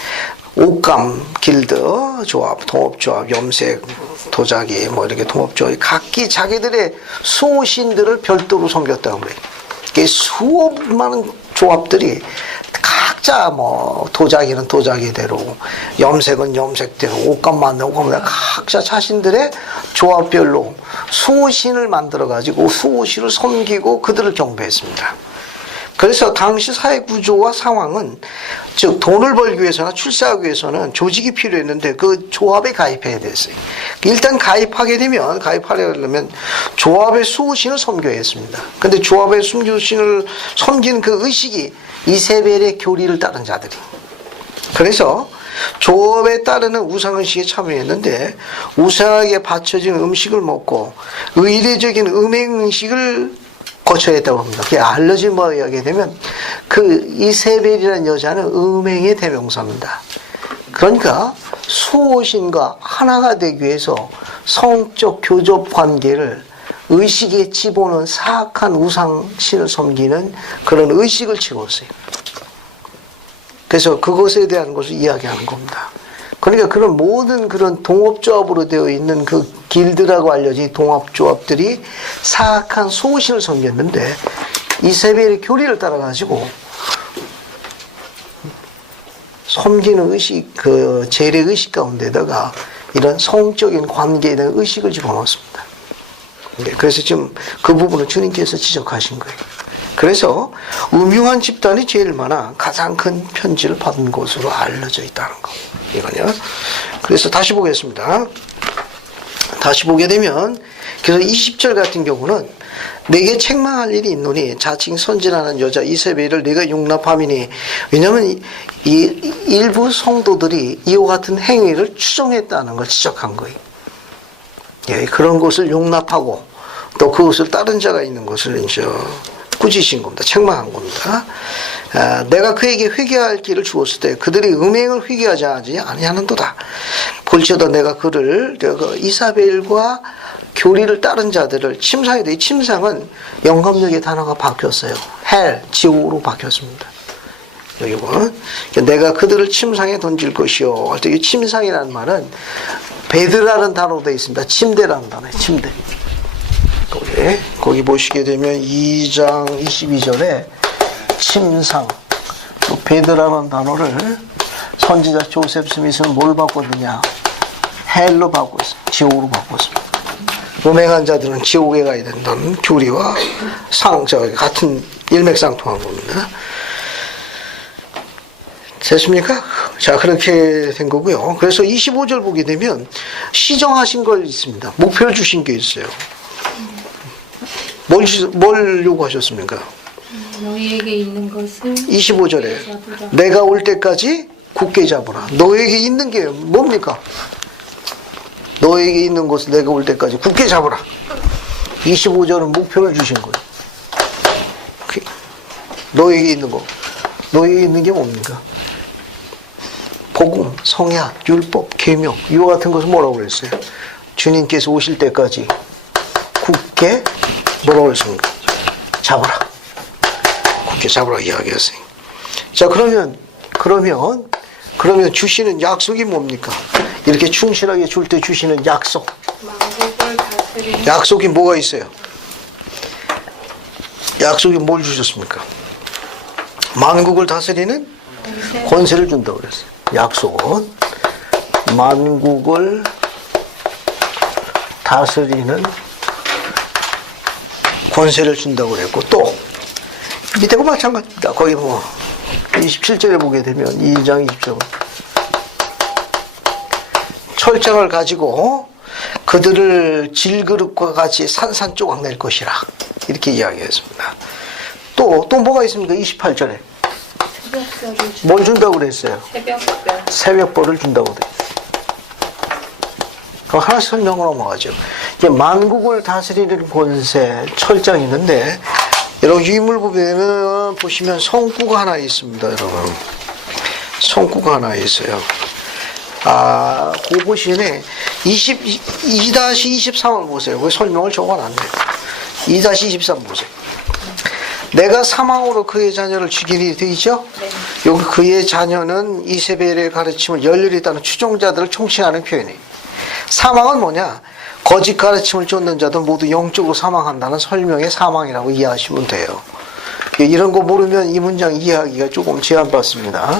옷감 길드 조합, 동업조합, 염색, 도자기 뭐 이렇게 동업조합이 각기 자기들의 수호신들을 별도로 섬겼다고 그래요. 수업 많은 조합들이 각자 뭐 도자기는 도자기대로, 염색은 염색대로, 옷감 만들고 하면 각자 자신들의 조합별로 수호신을 만들어가지고 수호신을 섬기고 그들을 경배했습니다. 그래서 당시 사회 구조와 상황은 즉 돈을 벌기 위해서나 출세하기 위해서는 조직이 필요했는데 그 조합에 가입해야 됐어요. 일단 가입하려면 조합의 수호신을 섬겨야 했습니다. 근데 조합의 수호신을 섬기는 그 의식이 이세벨의 교리를 따른 자들이. 그래서 조업에 따르는 우상의식에 참여했는데 우상에게 바쳐진 음식을 먹고 의례적인 음행의식을 거쳐야 했다고 합니다. 그게 알려진 바에 의하게 되면 그 이세벨이라는 여자는 음행의 대명사입니다. 그러니까 수호신과 하나가 되기 위해서 성적 교접 관계를 의식에 집어넣은 사악한 우상신을 섬기는 그런 의식을 집었어요. 그래서 그것에 대한 것을 이야기하는 겁니다. 그러니까 그런 모든 그런 동업조합으로 되어 있는 그 길드라고 알려진 동업조합들이 사악한 수호신을 섬겼는데 이세벨의 교리를 따라가지고 섬기는 의식, 그 재래 의식 가운데다가 이런 성적인 관계에 대한 의식을 집어넣었습니다. 그래서 지금 그 부분을 주님께서 지적하신 거예요. 그래서 음흉한 집단이 제일 많아 가장 큰 편지를 받은 것으로 알려져 있다는 거. 이거요. 그래서 다시 보겠습니다. 다시 보게 되면 그래서 20절 같은 경우는 내게 책망할 일이 있노니 자칭 선지라는 여자 이세벨을 내가 용납함이니 왜냐하면 이 일부 성도들이 이와 같은 행위를 추정했다는 걸 지적한 거예요. 예, 그런 것을 용납하고 또 그것을 따른 자가 있는 것을 이제 꾸짖으신 겁니다. 책망한 겁니다. 내가 그에게 회개할 길을 주었을 때 그들이 음행을 회개하지 아니하는도다. 볼지어다 내가 그를 이사벨과 교리를 따른 자들을 침상에 대해 침상은 영감력의 단어가 바뀌었어요. 헬, 지옥으로 바뀌었습니다. 여기 보면 내가 그들을 침상에 던질 것이요. 할 때 이 침상이라는 말은 베드라는 단어로 되어 있습니다. 침대라는 단어예요. 침대. 거기 보시게 되면 2장 22절에 침상, 또 베드라는 단어를 선지자 조셉 스미스는 뭘 바꿨느냐? 헬로 바꿨습니다. 지옥으로 바꿨습니다. 음행한 자들은 지옥에 가야 된다는 교리와 같은 일맥상통한 겁니다. 됐습니까? 자, 그렇게 된 거고요. 그래서 25절 보게 되면 시정하신 걸 있습니다. 목표를 주신 게 있어요. 뭘 요구하셨습니까? 너희에게 있는 것을 25절에 내가 올 때까지 굳게 잡으라. 너에게 있는 게 뭡니까? 너에게 있는 것을 내가 올 때까지 굳게 잡으라. 25절은 목표를 주신 거예요. 너에게 있는 거. 너에게 있는 게 뭡니까? 복음, 성약, 율법, 계명 이와 같은 것을 뭐라고 그랬어요? 주님께서 오실 때까지 굳게 뭐라고 그랬습니까? 잡아라. 굳게 잡으라 이야기했어요. 자, 그러면 주시는 약속이 뭡니까? 이렇게 충실하게 줄 때 주시는 약속. 약속이 뭐가 있어요? 약속이 뭘 주셨습니까? 만국을 다스리는 권세를 준다고 그랬어요. 약속은 만국을 다스리는 권세를 준다고 그랬고, 또 밑에가 마찬가지입니다. 거기 뭐 27절에 보게 되면 2장 20절 철장을 가지고 그들을 질그릇과 같이 산산조각 낼 것이라 이렇게 이야기했습니다. 또 뭐가 있습니까? 28절에 뭘 준다고 그랬어요? 새벽벌을 준다고 그랬어요. 그럼 하나씩 설명을 넘어가죠. 이제 만국을 다스리는 권세, 철장이 있는데, 여러분 유인물 보시면 성구가 하나 있습니다, 여러분. 성구가 하나 있어요. 그 보시네 2-23을 보세요. 거기 설명을 적어놨네요. 2-23 보세요. 내가 사망으로 그의 자녀를 죽이니 되죠? 네. 여기 그의 자녀는 이세벨의 가르침을 열렬히 따르는 추종자들을 총칭하는 표현이에요. 사망은 뭐냐? 거짓 가르침을 쫓는 자들 모두 영적으로 사망한다는 설명의 사망이라고 이해하시면 돼요. 이런 거 모르면 이 문장 이해하기가 조금 제한받습니다.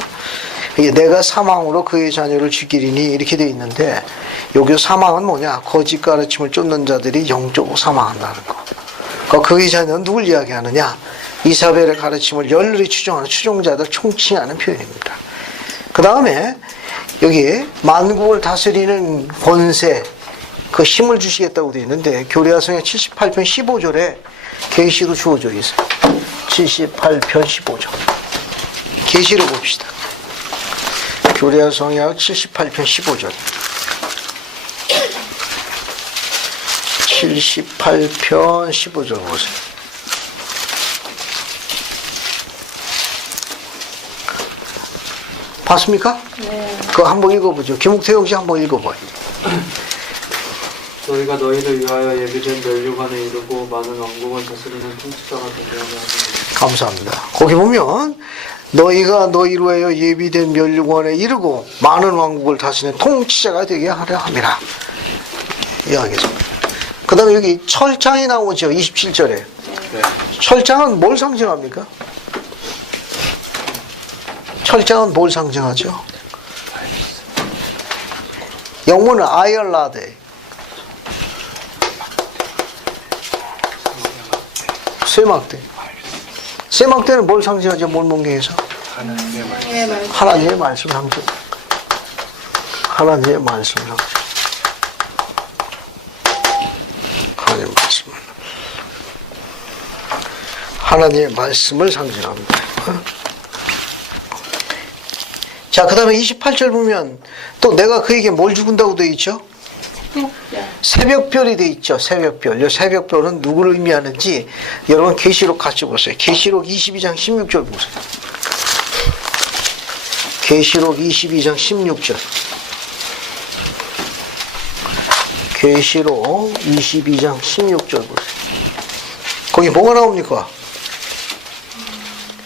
이게 내가 사망으로 그의 자녀를 죽이리니 이렇게 돼 있는데 여기서 사망은 뭐냐? 거짓 가르침을 쫓는 자들이 영적으로 사망한다는 거. 그러니까 그의 자녀는 누굴 이야기하느냐? 이사벨의 가르침을 열렬히 추종하는 추종자들 총칭하는 표현입니다. 그 다음에 여기 만국을 다스리는 권세, 그 힘을 주시겠다고 되어 있는데 교리화성의 78편 15절에 계시로 주어져 있어요. 78편 15절. 계시로 봅시다. 교리화성약 78편 15절. 78편 15절 보세요. 봤습니까? 네. 그거 한번 읽어보죠. 김옥태영 씨 한번 읽어봐요. 너희가 너희를 위하여 예비된 멸류관에 이르고 많은 왕국을 다스리는 통치자가 되게 하려 함이라. 감사합니다. 거기 보면 너희가 너희로 하여 예비된 멸류관에 이르고 많은 왕국을 다스리는 통치자가 되게 하려 함이라. 이야기죠. 그 다음에 여기 철장이 나오죠. 27절에. 네. 철장은 뭘 상징합니까? 철장은 뭘 상징하죠? 영문은 아이얼라데. 쇠막대. 쇠막대는 뭘 상징하죠? 몰몬경에서? 하나님의 말씀 상징. 하나님의 말씀 상징. 하나님의 말씀. 하나님의 말씀을 상징합니다. 자, 그 다음에 28절 보면 또 내가 그에게 뭘 죽은다고 되어 있죠? 새벽별이 되어 있죠. 새벽별. 이 새벽별은 누구를 의미하는지 여러분 계시록 같이 보세요. 계시록 22장 16절 보세요. 계시록 22장 16절. 계시록 22장 16절 보세요. 거기 뭐가 나옵니까?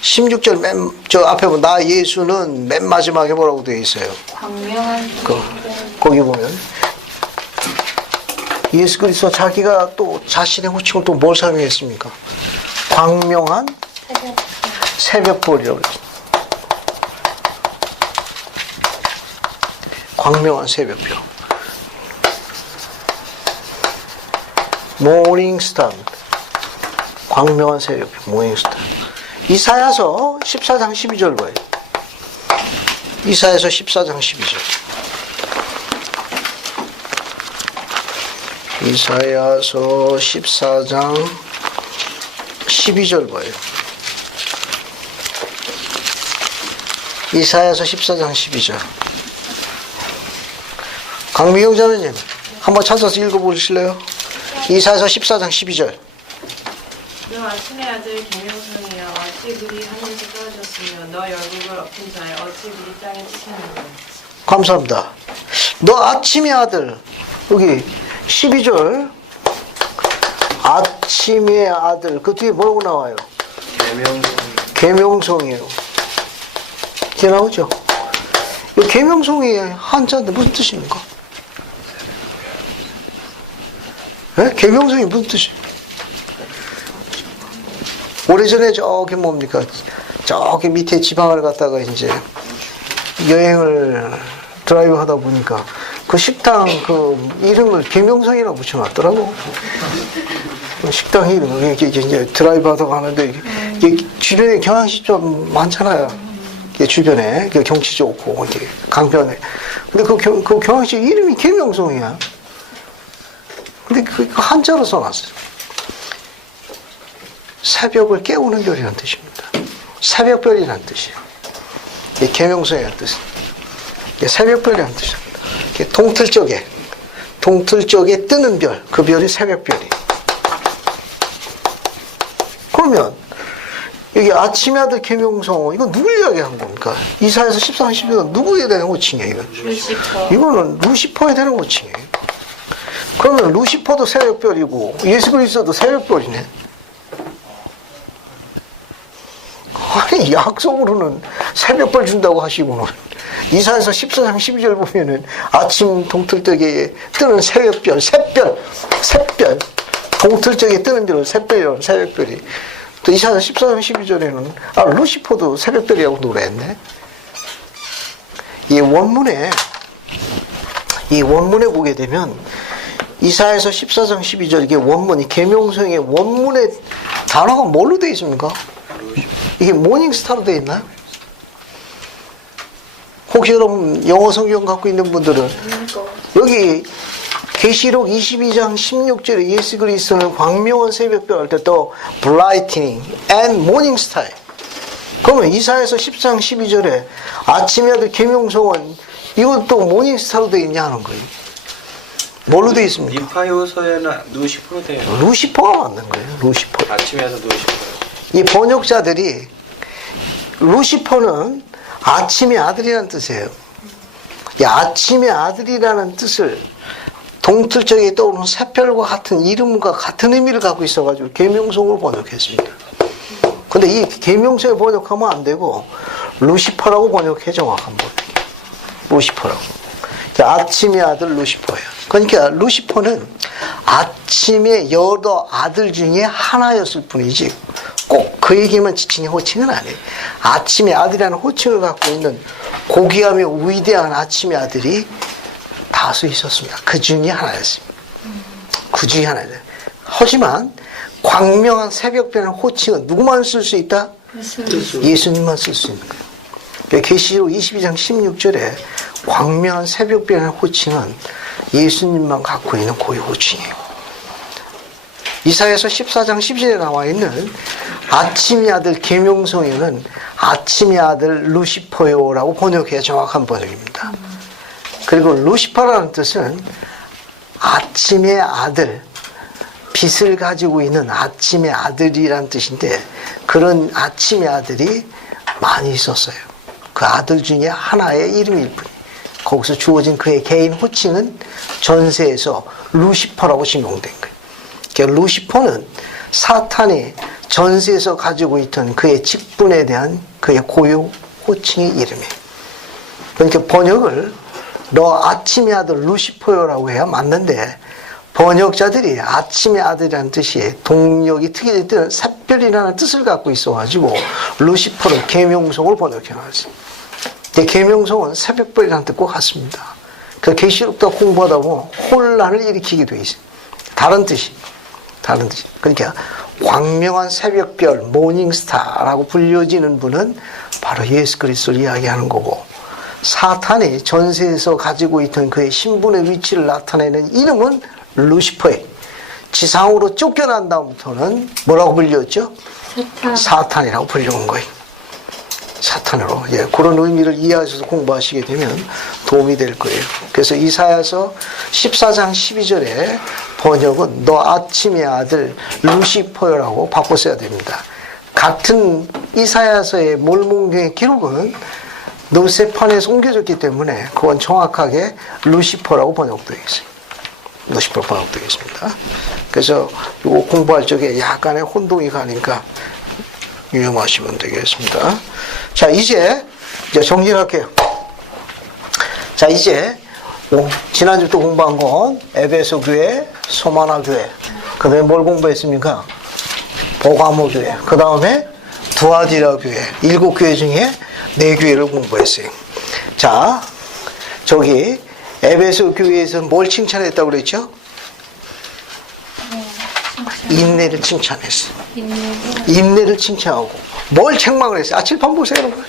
16절 저 앞에 보면 나 예수는 맨 마지막에 뭐라고 되어 있어요? 광명한 거기 보면 예수 그리스도 자기가 또 자신의 호칭을 또 뭘 사용했습니까? 광명한 새벽별이라고 그랬습니다. 광명한 새벽별. 모닝스타. 광명한 새벽별. 모닝스타. 이사야서 14장 12절 봐요. 이사야서 14장 12절. 이사야서 14장 12절 봐요. 이사야서 14장 12절. 강미경 자매님 한번 찾아서 읽어보실래요? 이사야서 14장 12절. 너 아침의 아들 김영순이여 어찌 그리 하늘에서 떨어졌으며 너 열국을 엎은 자여 어찌 그리 땅에 치셨느냐. 감사합니다. 너 아침의 아들. 여기 12절. 아침의 아들. 그 뒤에 뭐라고 나와요? 계명성이에요. 이게 나오죠? 이 계명성이 한자인데 무슨 뜻입니까? 네? 계명성이 무슨 뜻이에요? 오래전에 저기 뭡니까? 저기 밑에 지방을 갔다가 이제 여행을 드라이브 하다 보니까 그 식당 그 이름을 계명성이라고 붙여놨더라고. 그 식당 이름을 이렇게 이제 드라이브 하다 가는데 이게 주변에 경양식 좀 많잖아요. 이게 주변에 경치 좋고 이렇게 강변에. 근데 그 경양식 이름이 계명성이야. 근데 그 한자로 써놨어요. 새벽을 깨우는 별이라는 뜻입니다. 새벽별이라는 뜻이에요. 이게 계명성이라는 뜻입니다. 이게 새벽별이라는 뜻입니다. 이게 동틀 쪽에 뜨는 별, 그 별이 새벽별이에요. 그러면 여기 아침의 아들 계명성, 이건 누굴 이야기한 겁니까? 이사야서 14장 12절 누구에 대한 호칭이에요? 이건? 루시퍼. 이거는 루시퍼에 대한 호칭이에요. 그러면 루시퍼도 새벽별이고 예수 그리스도도 새벽별이네. 아니 약속으로는 새벽별 준다고 하시고는 이사야서 14장 12절 보면은 아침 동틀적에 뜨는 새벽별, 샛별 동틀적에 뜨는 별 샛별이라고 새벽별이. 또 이사야서 14장 12절에는 루시퍼도 새벽별이라고 노래했네. 이 원문에 보게 되면 이사야서 14장 12절 이게 원문, 이 계명성의 원문에 단어가 뭘로 되어 있습니까? 이게 모닝스타로 되어 있나요? 혹시 여러분 영어 성경 갖고 있는 분들은 여기 계시록 22장 16절에 예수 그리스도는 광명한 새벽별 할 때 또 brightening and morning star. 그러면 이사야서 14장 12절에 아침의 아들 계명성은 이것도 모닝스타로 되어 있냐 하는 거예요. 뭘로 되어 있습니까? 니파요서에는 루시퍼로 되어 있는 루시퍼가 맞는 거예요. 루시퍼. 아침에 와서 루시퍼. 이 번역자들이 루시퍼는 아침의 아들이라는 뜻이에요. 이 아침의 아들이라는 뜻을 동틀적에 떠오르는 새별과 같은 이름과 같은 의미를 갖고 있어가지고 계명성으로 번역했습니다. 근데 이 계명성에 번역하면 안 되고 루시퍼라고 번역해 정확한 번역. 루시퍼라고. 아침의 아들 루시퍼예요. 그러니까 루시퍼는 아침의 여러 아들 중에 하나였을 뿐이지 꼭 그에게만 지칭의 호칭은 아니에요. 아침의 아들이라는 호칭을 갖고 있는 고귀하며 위대한 아침의 아들이 다수 있었습니다. 그 중에 하나였습니다. 그 중에 하나예요. 하지만 광명한 새벽별의 호칭은 누구만 쓸 수 있다? 예수님만 쓸 수 있는 거예요. 계시록 22장 16절에 광명한 새벽별의 호칭은 예수님만 갖고 있는 고유 호칭이에요. 이사야서 14장 10절에 나와 있는 아침의 아들 계명성에는 아침의 아들 루시퍼요라고 번역해야 정확한 번역입니다. 그리고 루시퍼라는 뜻은 아침의 아들, 빛을 가지고 있는 아침의 아들이라는 뜻인데 그런 아침의 아들이 많이 있었어요. 그 아들 중에 하나의 이름일 뿐이에요. 거기서 주어진 그의 개인 호칭은 전세에서 루시퍼라고 지명된 거예요. 그러니까 루시퍼는 사탄이 전세에서 가지고 있던 그의 직분에 대한 그의 고유 호칭의 이름이에요. 그러니까 번역을 너 아침의 아들 루시퍼요라고 해야 맞는데 번역자들이 아침의 아들이라는 뜻이 동력이 특이된 샛별이라는 뜻을 갖고 있어가지고 루시퍼를 계명성을 번역해놨어요. 계명성은 새벽별이라는 뜻과 같습니다. 그 계시록도 공부하다 보면 혼란을 일으키게 돼 있어요. 다른 뜻이. 그러니까 광명한 새벽별 모닝스타라고 불려지는 분은 바로 예수 그리스도를 이야기하는 거고 사탄이 전세에서 가지고 있던 그의 신분의 위치를 나타내는 이름은 루시퍼예요. 지상으로 쫓겨난 다음부터는 뭐라고 불렸죠? 사탄이라고 불리는 거예요. 사탄으로. 그런 의미를 이해하셔서 공부하시게 되면 도움이 될 거예요. 그래서 이사야서 14장 12절에 번역은 너 아침의 아들 루시퍼라고 바꿔 써야 됩니다. 같은 이사야서의 몰몬경의 기록은 노세판에서 옮겨졌기 때문에 그건 정확하게 루시퍼라고 번역되어 있어요. 루시퍼 번역되어 있습니다. 그래서 이거 공부할 적에 약간의 혼동이 가니까 유념하시면 되겠습니다. 자, 이제 정리할게요. 자, 이제 지난주부터 공부한 건 에베소 교회, 소마나 교회. 그 다음에 뭘 공부했습니까? 보가모 교회. 그 다음에 두아디라 교회. 7교회 중에 4교회를 공부했어요. 자, 저기 에베소 교회에서 뭘 칭찬했다고 그랬죠? 인내를 칭찬했어요. 인내를 칭찬하고 뭘 책망을 했어요? 칠판 보세요, 여러분.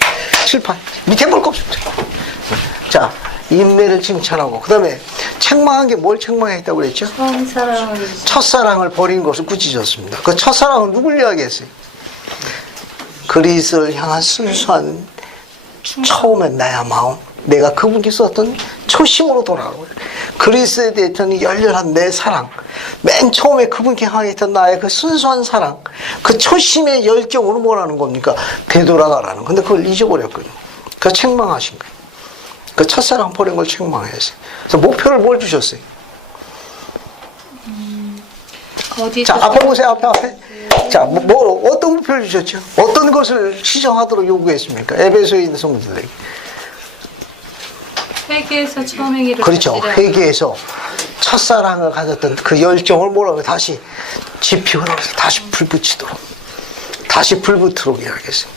칠판 밑에 볼 거 없습니다. 자, 인내를 칭찬하고 그 다음에 책망한 게 뭘 책망했다고 그랬죠? 첫사랑을 버린 것을 꾸짖었습니다. 그 첫사랑은 누굴 이야기했어요? 그리스도를 향한 순수한 처음에 나의 마음, 내가 그분께 썼던 초심으로 돌아가고 그리스도에 대한 열렬한 내 사랑, 맨 처음에 그분께 향했던 나의 그 순수한 사랑, 그 초심의 열정으로 뭐라는 겁니까? 되돌아가라는. 근데 그걸 잊어버렸거든요. 그래서 책망하신 거예요. 그 첫사랑 버린 걸 책망했어요. 그래서 목표를 뭘 주셨어요? 자, 앞에 보세요. 앞에. 자, 어떤 목표를 주셨죠? 어떤 것을 시정하도록 요구했습니까? 에베소에 있는 성도들에게. 회개에서 처음의 길을 그렇죠. 회개에서 첫사랑을 가졌던 그 열정을 뭐라고 다시 지피고 나서 다시 불붙이도록, 다시 불붙도록 이야기했어요.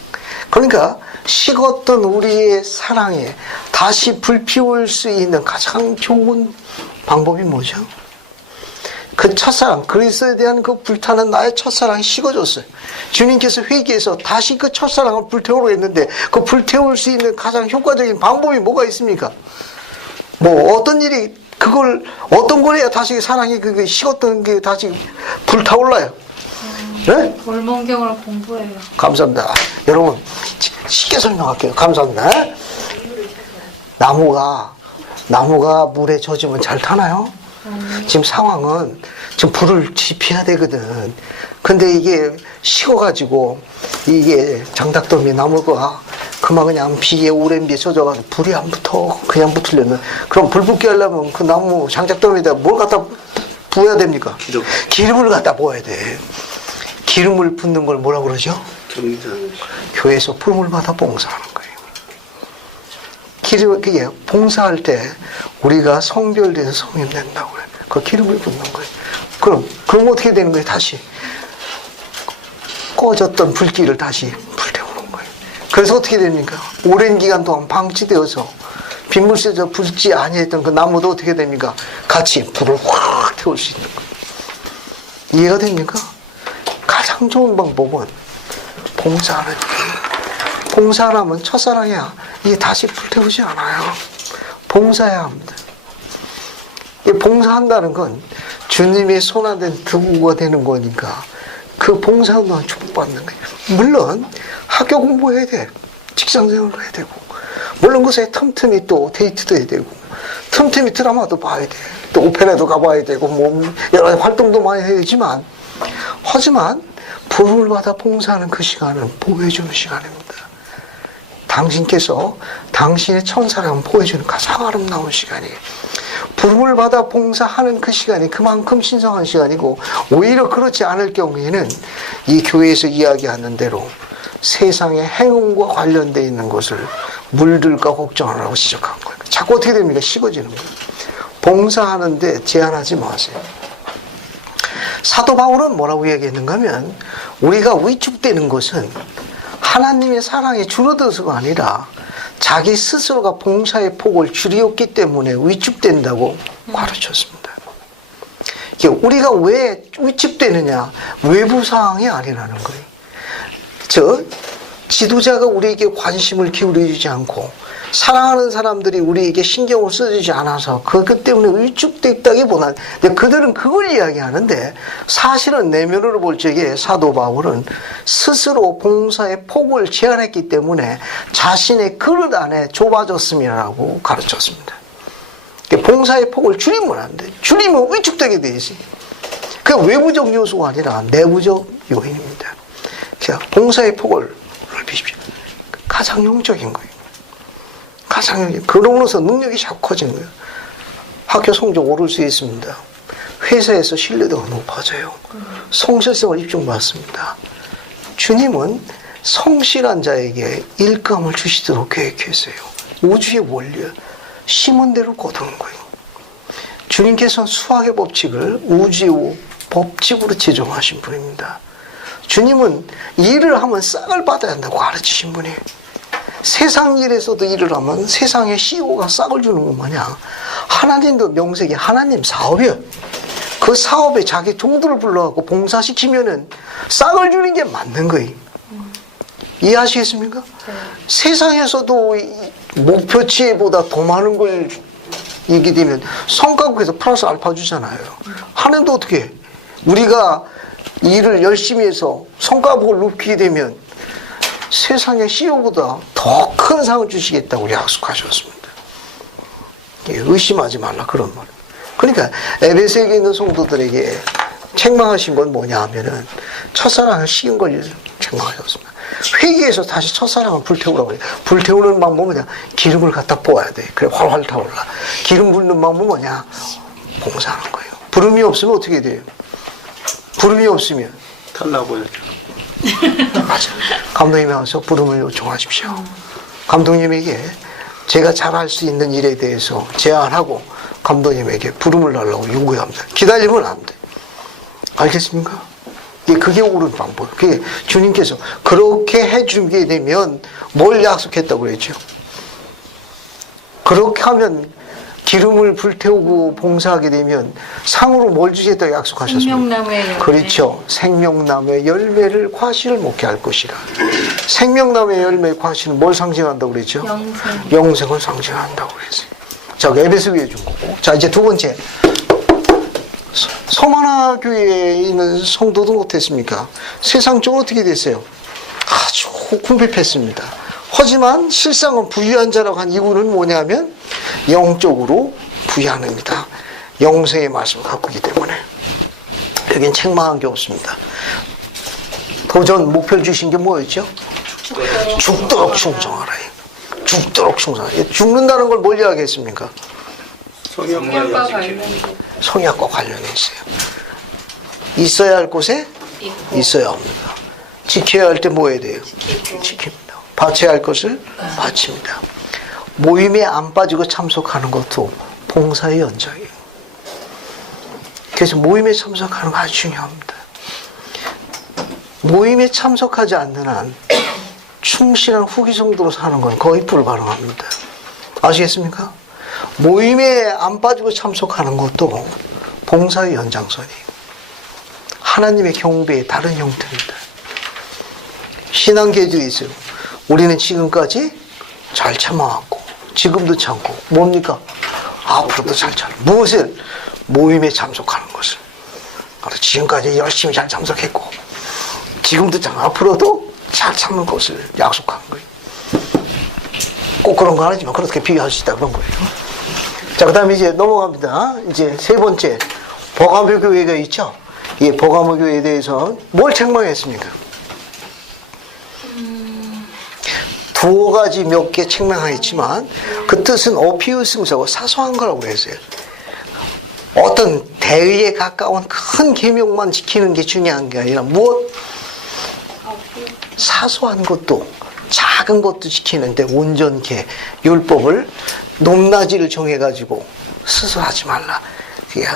그러니까 식었던 우리의 사랑에 다시 불피울 수 있는 가장 좋은 방법이 뭐죠? 그 첫사랑, 그리스도에 대한 그 불타는 나의 첫사랑이 식어졌어요. 주님께서 회개해서 다시 그 첫사랑을 불태우려 했는데 그 불태울 수 있는 가장 효과적인 방법이 뭐가 있습니까? 뭐 어떤 일이 그걸 어떤 걸 해야 다시 사랑이 그 식었던 게 다시 불타올라요? 네? 월몽경을 공부해요. 감사합니다. 여러분 쉽게 설명할게요. 감사합니다. 나무가 물에 젖으면 잘 타나요? 지금 상황은 지금 불을 지펴야 되거든. 근데 이게 식어가지고 이게 장닭더미 나무가 그만 그냥 비에 오랜 비에 젖어가지고 불이 안 붙어. 그냥 붙으려면 그럼 불 붙게 하려면 그 나무 장작더미에다 뭘 갖다 부어야 됩니까? 기름을 갖다 부어야 돼. 기름을 붓는 걸 뭐라고 그러죠? 교회에서 부름을 받아 봉사하는 거예요. 그게 봉사할 때 우리가 성별돼서 성령 된다고 그래요. 그 기름을 붓는 거예요. 그럼 어떻게 되는 거예요? 다시 꺼졌던 불길을 다시 불태우는 거예요. 그래서 어떻게 됩니까? 오랜 기간 동안 방치되어서 빗물새서 불지 아니했던 그 나무도 어떻게 됩니까? 같이 불을 확 태울 수 있는 거예요. 이해가 됩니까? 가장 좋은 방법은 봉사하는 거예요. 봉사하면 첫사랑이야. 이게 다시 불태우지 않아요. 봉사해야 합니다. 봉사한다는 건 주님의 손안된 도구가 되는 거니까 그 봉사운동을 축복받는 거예요. 물론 학교 공부해야 돼. 직장생활도 해야 되고 물론 그새 틈틈이 또 데이트도 해야 되고 틈틈이 드라마도 봐야 돼. 또 오페라도 가봐야 되고 뭐 여러 가지 활동도 많이 해야 되지만 하지만 부름을 받아 봉사하는 그 시간은 보호해주는 시간입니다. 당신께서 당신의 천사랑을 보여주는 가장 아름다운 시간이에요. 부름을 받아 봉사하는 그 시간이 그만큼 신성한 시간이고 오히려 그렇지 않을 경우에는 이 교회에서 이야기하는 대로 세상의 행운과 관련되어 있는 것을 물들까 걱정하라고 지적한 거예요. 자꾸 어떻게 됩니까? 식어지는 거예요. 봉사하는데 제한하지 마세요. 사도 바울은 뭐라고 이야기했는가 하면 우리가 위축되는 것은 하나님의 사랑이 줄어들어서가 아니라 자기 스스로가 봉사의 폭을 줄였기 때문에 위축된다고 가르쳤습니다. 우리가 왜 위축되느냐? 외부 상황이 아니라는 거예요. 지도자가 우리에게 관심을 기울여주지 않고 사랑하는 사람들이 우리에게 신경을 써주지 않아서 그것 때문에 위축됐다기보다는 그들은 그걸 이야기하는데 사실은 내면으로 볼 적에 사도 바울은 스스로 봉사의 폭을 제한했기 때문에 자신의 그릇 안에 좁아졌음이라고 가르쳤습니다. 봉사의 폭을 줄이면 안 돼. 줄이면 위축되게 돼 있어요. 그 외부적 요소가 아니라 내부적 요인입니다. 봉사의 폭을 넓히십시오. 가장 영적인 거예요. 그러면서 능력이 자꾸 커지는 거예요. 학교 성적 오를 수 있습니다. 회사에서 신뢰도가 높아져요. 성실성을 입증받습니다. 주님은 성실한 자에게 일감을 주시도록 계획했어요. 우주의 원리, 심은 대로 거두는 거예요. 주님께서는 수학의 법칙을 우주의 법칙으로 제정하신 분입니다. 주님은 일을 하면 싹을 받아야 한다고 가르치신 분이에요. 세상 일에서도 일을 하면 세상의 CEO가 싹을 주는 것 마냥 하나님도 명색이 하나님 사업이에요. 그 사업에 자기 종들을 불러갖고 봉사시키면은 싹을 주는 게 맞는 거예요. 이해하시겠습니까? 네. 세상에서도 목표치보다 더 많은 걸 얘기 되면 성과국에서 플러스 알파 주잖아요. 하나님도 어떻게 해? 우리가 일을 열심히 해서 성과국을 높이게 되면 세상의 CEO보다 더 큰 상을 주시겠다고 약속하셨습니다. 의심하지 말라 그런 말입니다. 그러니까 에베소에 있는 성도들에게 책망하신 건 뭐냐 하면은 첫사랑을 식은 걸 책망하셨습니다. 회개해서 다시 첫사랑을 불태우라고 해요. 불태우는 방법은 뭐냐? 기름을 갖다 부어야 돼. 그래 활활 타올라. 기름 붓는 방법은 뭐냐? 봉사하는 거예요. 부름이 없으면 어떻게 돼요? 부름이 없으면 달라고요. 맞아. 감독님이 와서 부름을 요청하십시오. 감독님에게 제가 잘할 수 있는 일에 대해서 제안하고 감독님에게 부름을 달라고 요구합니다. 기다리면 안 돼. 알겠습니까? 그게 옳은 방법. 그게 주님께서 그렇게 해주게 되면 뭘 약속했다고 그랬죠? 그렇게 하면 기름을 불태우고 봉사하게 되면 상으로 뭘 주겠다고 약속하셨습니까? 생명나무의 열매. 그렇죠. 생명나무의 열매를 과실을 먹게 할 것이라. 생명나무의 열매의 과실은 뭘 상징한다고 그랬죠? 영생. 영생을 상징한다고 그랬어요. 자, 에베소 교회 준 거고. 자, 이제 두 번째. 서만화 교회에 있는 성도들은 어땠습니까? 세상적으로 어떻게 됐어요? 아주 궁핍했습니다. 하지만 실상은 부유한 자라고 한 이유는 뭐냐면 영적으로 부유한 겁니다. 영생의 말씀을 갖고 있기 때문에 여긴 책망한 게 없습니다. 도전 목표를 주신 게 뭐였죠? 죽도록 충성하라. 죽도록 충성하라. 죽는다는 걸 뭘 이야기했습니까? 성령과 관련된 성약과 관련해 있어요. 있어야 할 곳에 있어야 합니다. 지켜야 할 때 뭐 해야 돼요? 지킵니다. 바쳐야 할 것을 바칩니다. 모임에 안 빠지고 참석하는 것도 봉사의 연장이에요. 그래서 모임에 참석하는 거 아주 중요합니다. 모임에 참석하지 않는 한 충실한 후기 정도로 사는 건 거의 불가능합니다. 아시겠습니까? 모임에 안 빠지고 참석하는 것도 봉사의 연장선이에요. 하나님의 경배의 다른 형태입니다. 신앙계도 있어요. 우리는 지금까지 잘 참아왔고 지금도 참고 뭡니까? 앞으로도 잘 참고 무엇을? 모임에 참석하는 것을. 지금까지 열심히 잘 참석했고 지금도 참 앞으로도 잘 참는 것을 약속하는 거예요. 꼭 그런 거 아니지만 그렇게 비유할 수 있다 그런 거예요. 자, 그 다음에 이제 넘어갑니다. 이제 세 번째 버가모 교회가 있죠. 이 버가모 교회에 대해서 뭘 책망했습니까? 두어 가지 몇 개 책망하였지만 그 뜻은 오피우스하고 사소한 거라고 그랬어요. 어떤 대의에 가까운 큰 계명만 지키는 게 중요한 게 아니라 무엇? 사소한 것도 작은 것도 지키는데 온전케 율법을 높낮이를 정해가지고 스스로 하지 말라. 그게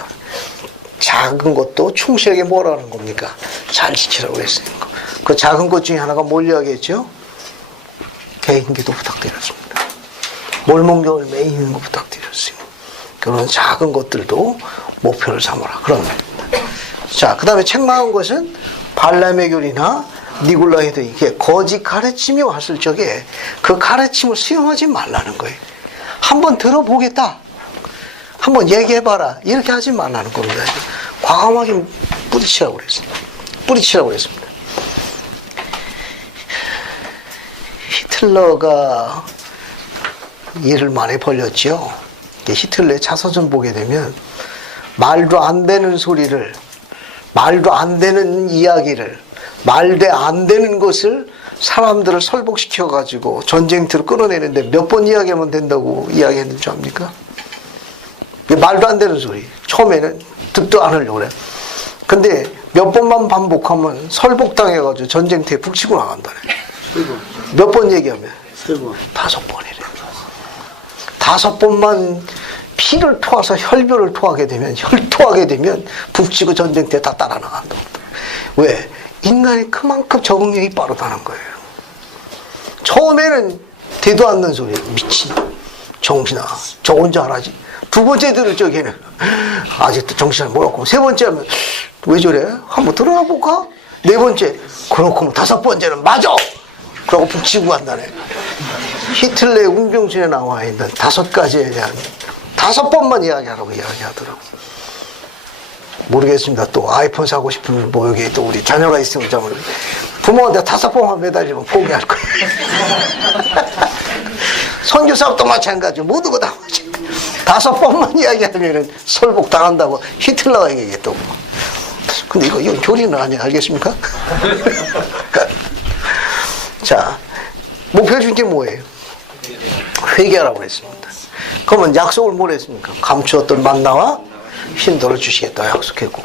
작은 것도 충실하게 뭐라는 겁니까? 잘 지키라고 했어요. 그 작은 것 중에 하나가 뭘 이야기했죠? 개인기도 부탁드렸습니다. 몰몬경을 매이는 거 부탁드렸어요. 그런 작은 것들도 목표를 삼아라. 그런 겁니다. 자, 그 다음에 책망한 것은 발람의 교리나 니골라이도 이게 거짓 가르침이 왔을 적에 그 가르침을 수용하지 말라는 거예요. 한번 들어보겠다. 한번 얘기해봐라. 이렇게 하지 말라는 겁니다. 과감하게 뿌리치라고 그랬습니다. 뿌리치라고 그랬습니다. 히틀러가 일을 많이 벌렸죠. 히틀러의 자서전 보게 되면 말도 안 되는 소리를, 말도 안 되는 이야기를, 말도 안 되는 것을 사람들을 설복시켜가지고 전쟁터로 끌어내는데 몇 번 이야기하면 된다고 이야기했는 줄 압니까? 말도 안 되는 소리. 처음에는 듣도 안 하려고 그래. 근데 몇 번만 반복하면 설복당해가지고 전쟁터에 북치고 나간다네. 몇 번 얘기하면? 3번. 5번이래. 5번만 피를 토해서 혈변을 토하게 되면, 혈토하게 되면 북치고 전쟁터에 다 따라 나간다. 왜? 인간이 그만큼 적응력이 빠르다는 거예요. 처음에는 되도 않는 소리. 미친 정신아, 저 혼자 하라지. 두 번째 들을 적에는 아직도 정신을 몰랐고, 세 번째 하면 왜 저래? 한번 들어가 볼까? 네 번째, 그렇고 5번째는 맞아! 그러고 북치고 간다네. 히틀러의 운병신에 나와 있는 5가지에 대한 5번만 이야기하라고 이야기하더라고. 모르겠습니다. 또 아이폰 사고 싶으면 뭐 여기 또 우리 자녀가 있으면 좀 부모한테 5번만 매달리면 포기할 거예요. 선교사업도 마찬가지고 모두가 다 마찬가지. 5번만 이야기하면은 설복 당한다고 히틀러가 얘기했다고. 근데 이건 교리는 아니야. 알겠습니까? 자, 목표 준 게 뭐예요? 회개하라고 했습니다. 그러면 약속을 뭘 했습니까? 감추었던 만나와 흰돌을 주시겠다 약속했고,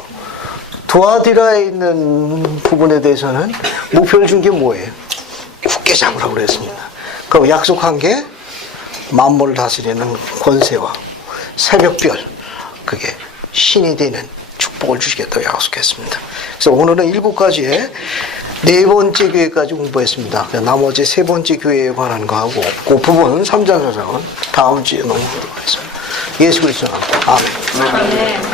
두아디라에 있는 부분에 대해서는 목표를 준 게 뭐예요? 굳게 잡으라고 그랬습니다. 그럼 약속한 게 만물을 다스리는 권세와 새벽별, 그게 신이 되는 축복을 주시겠다고 약속했습니다. 그래서 오늘은 7가지의 네 번째 교회까지 공부했습니다. 나머지 세 번째 교회에 관한 거하고 그 부분은 3장 4장은 다음 주에 넘어가도록 하겠습니다. 예수 그리스도 아멘. 네.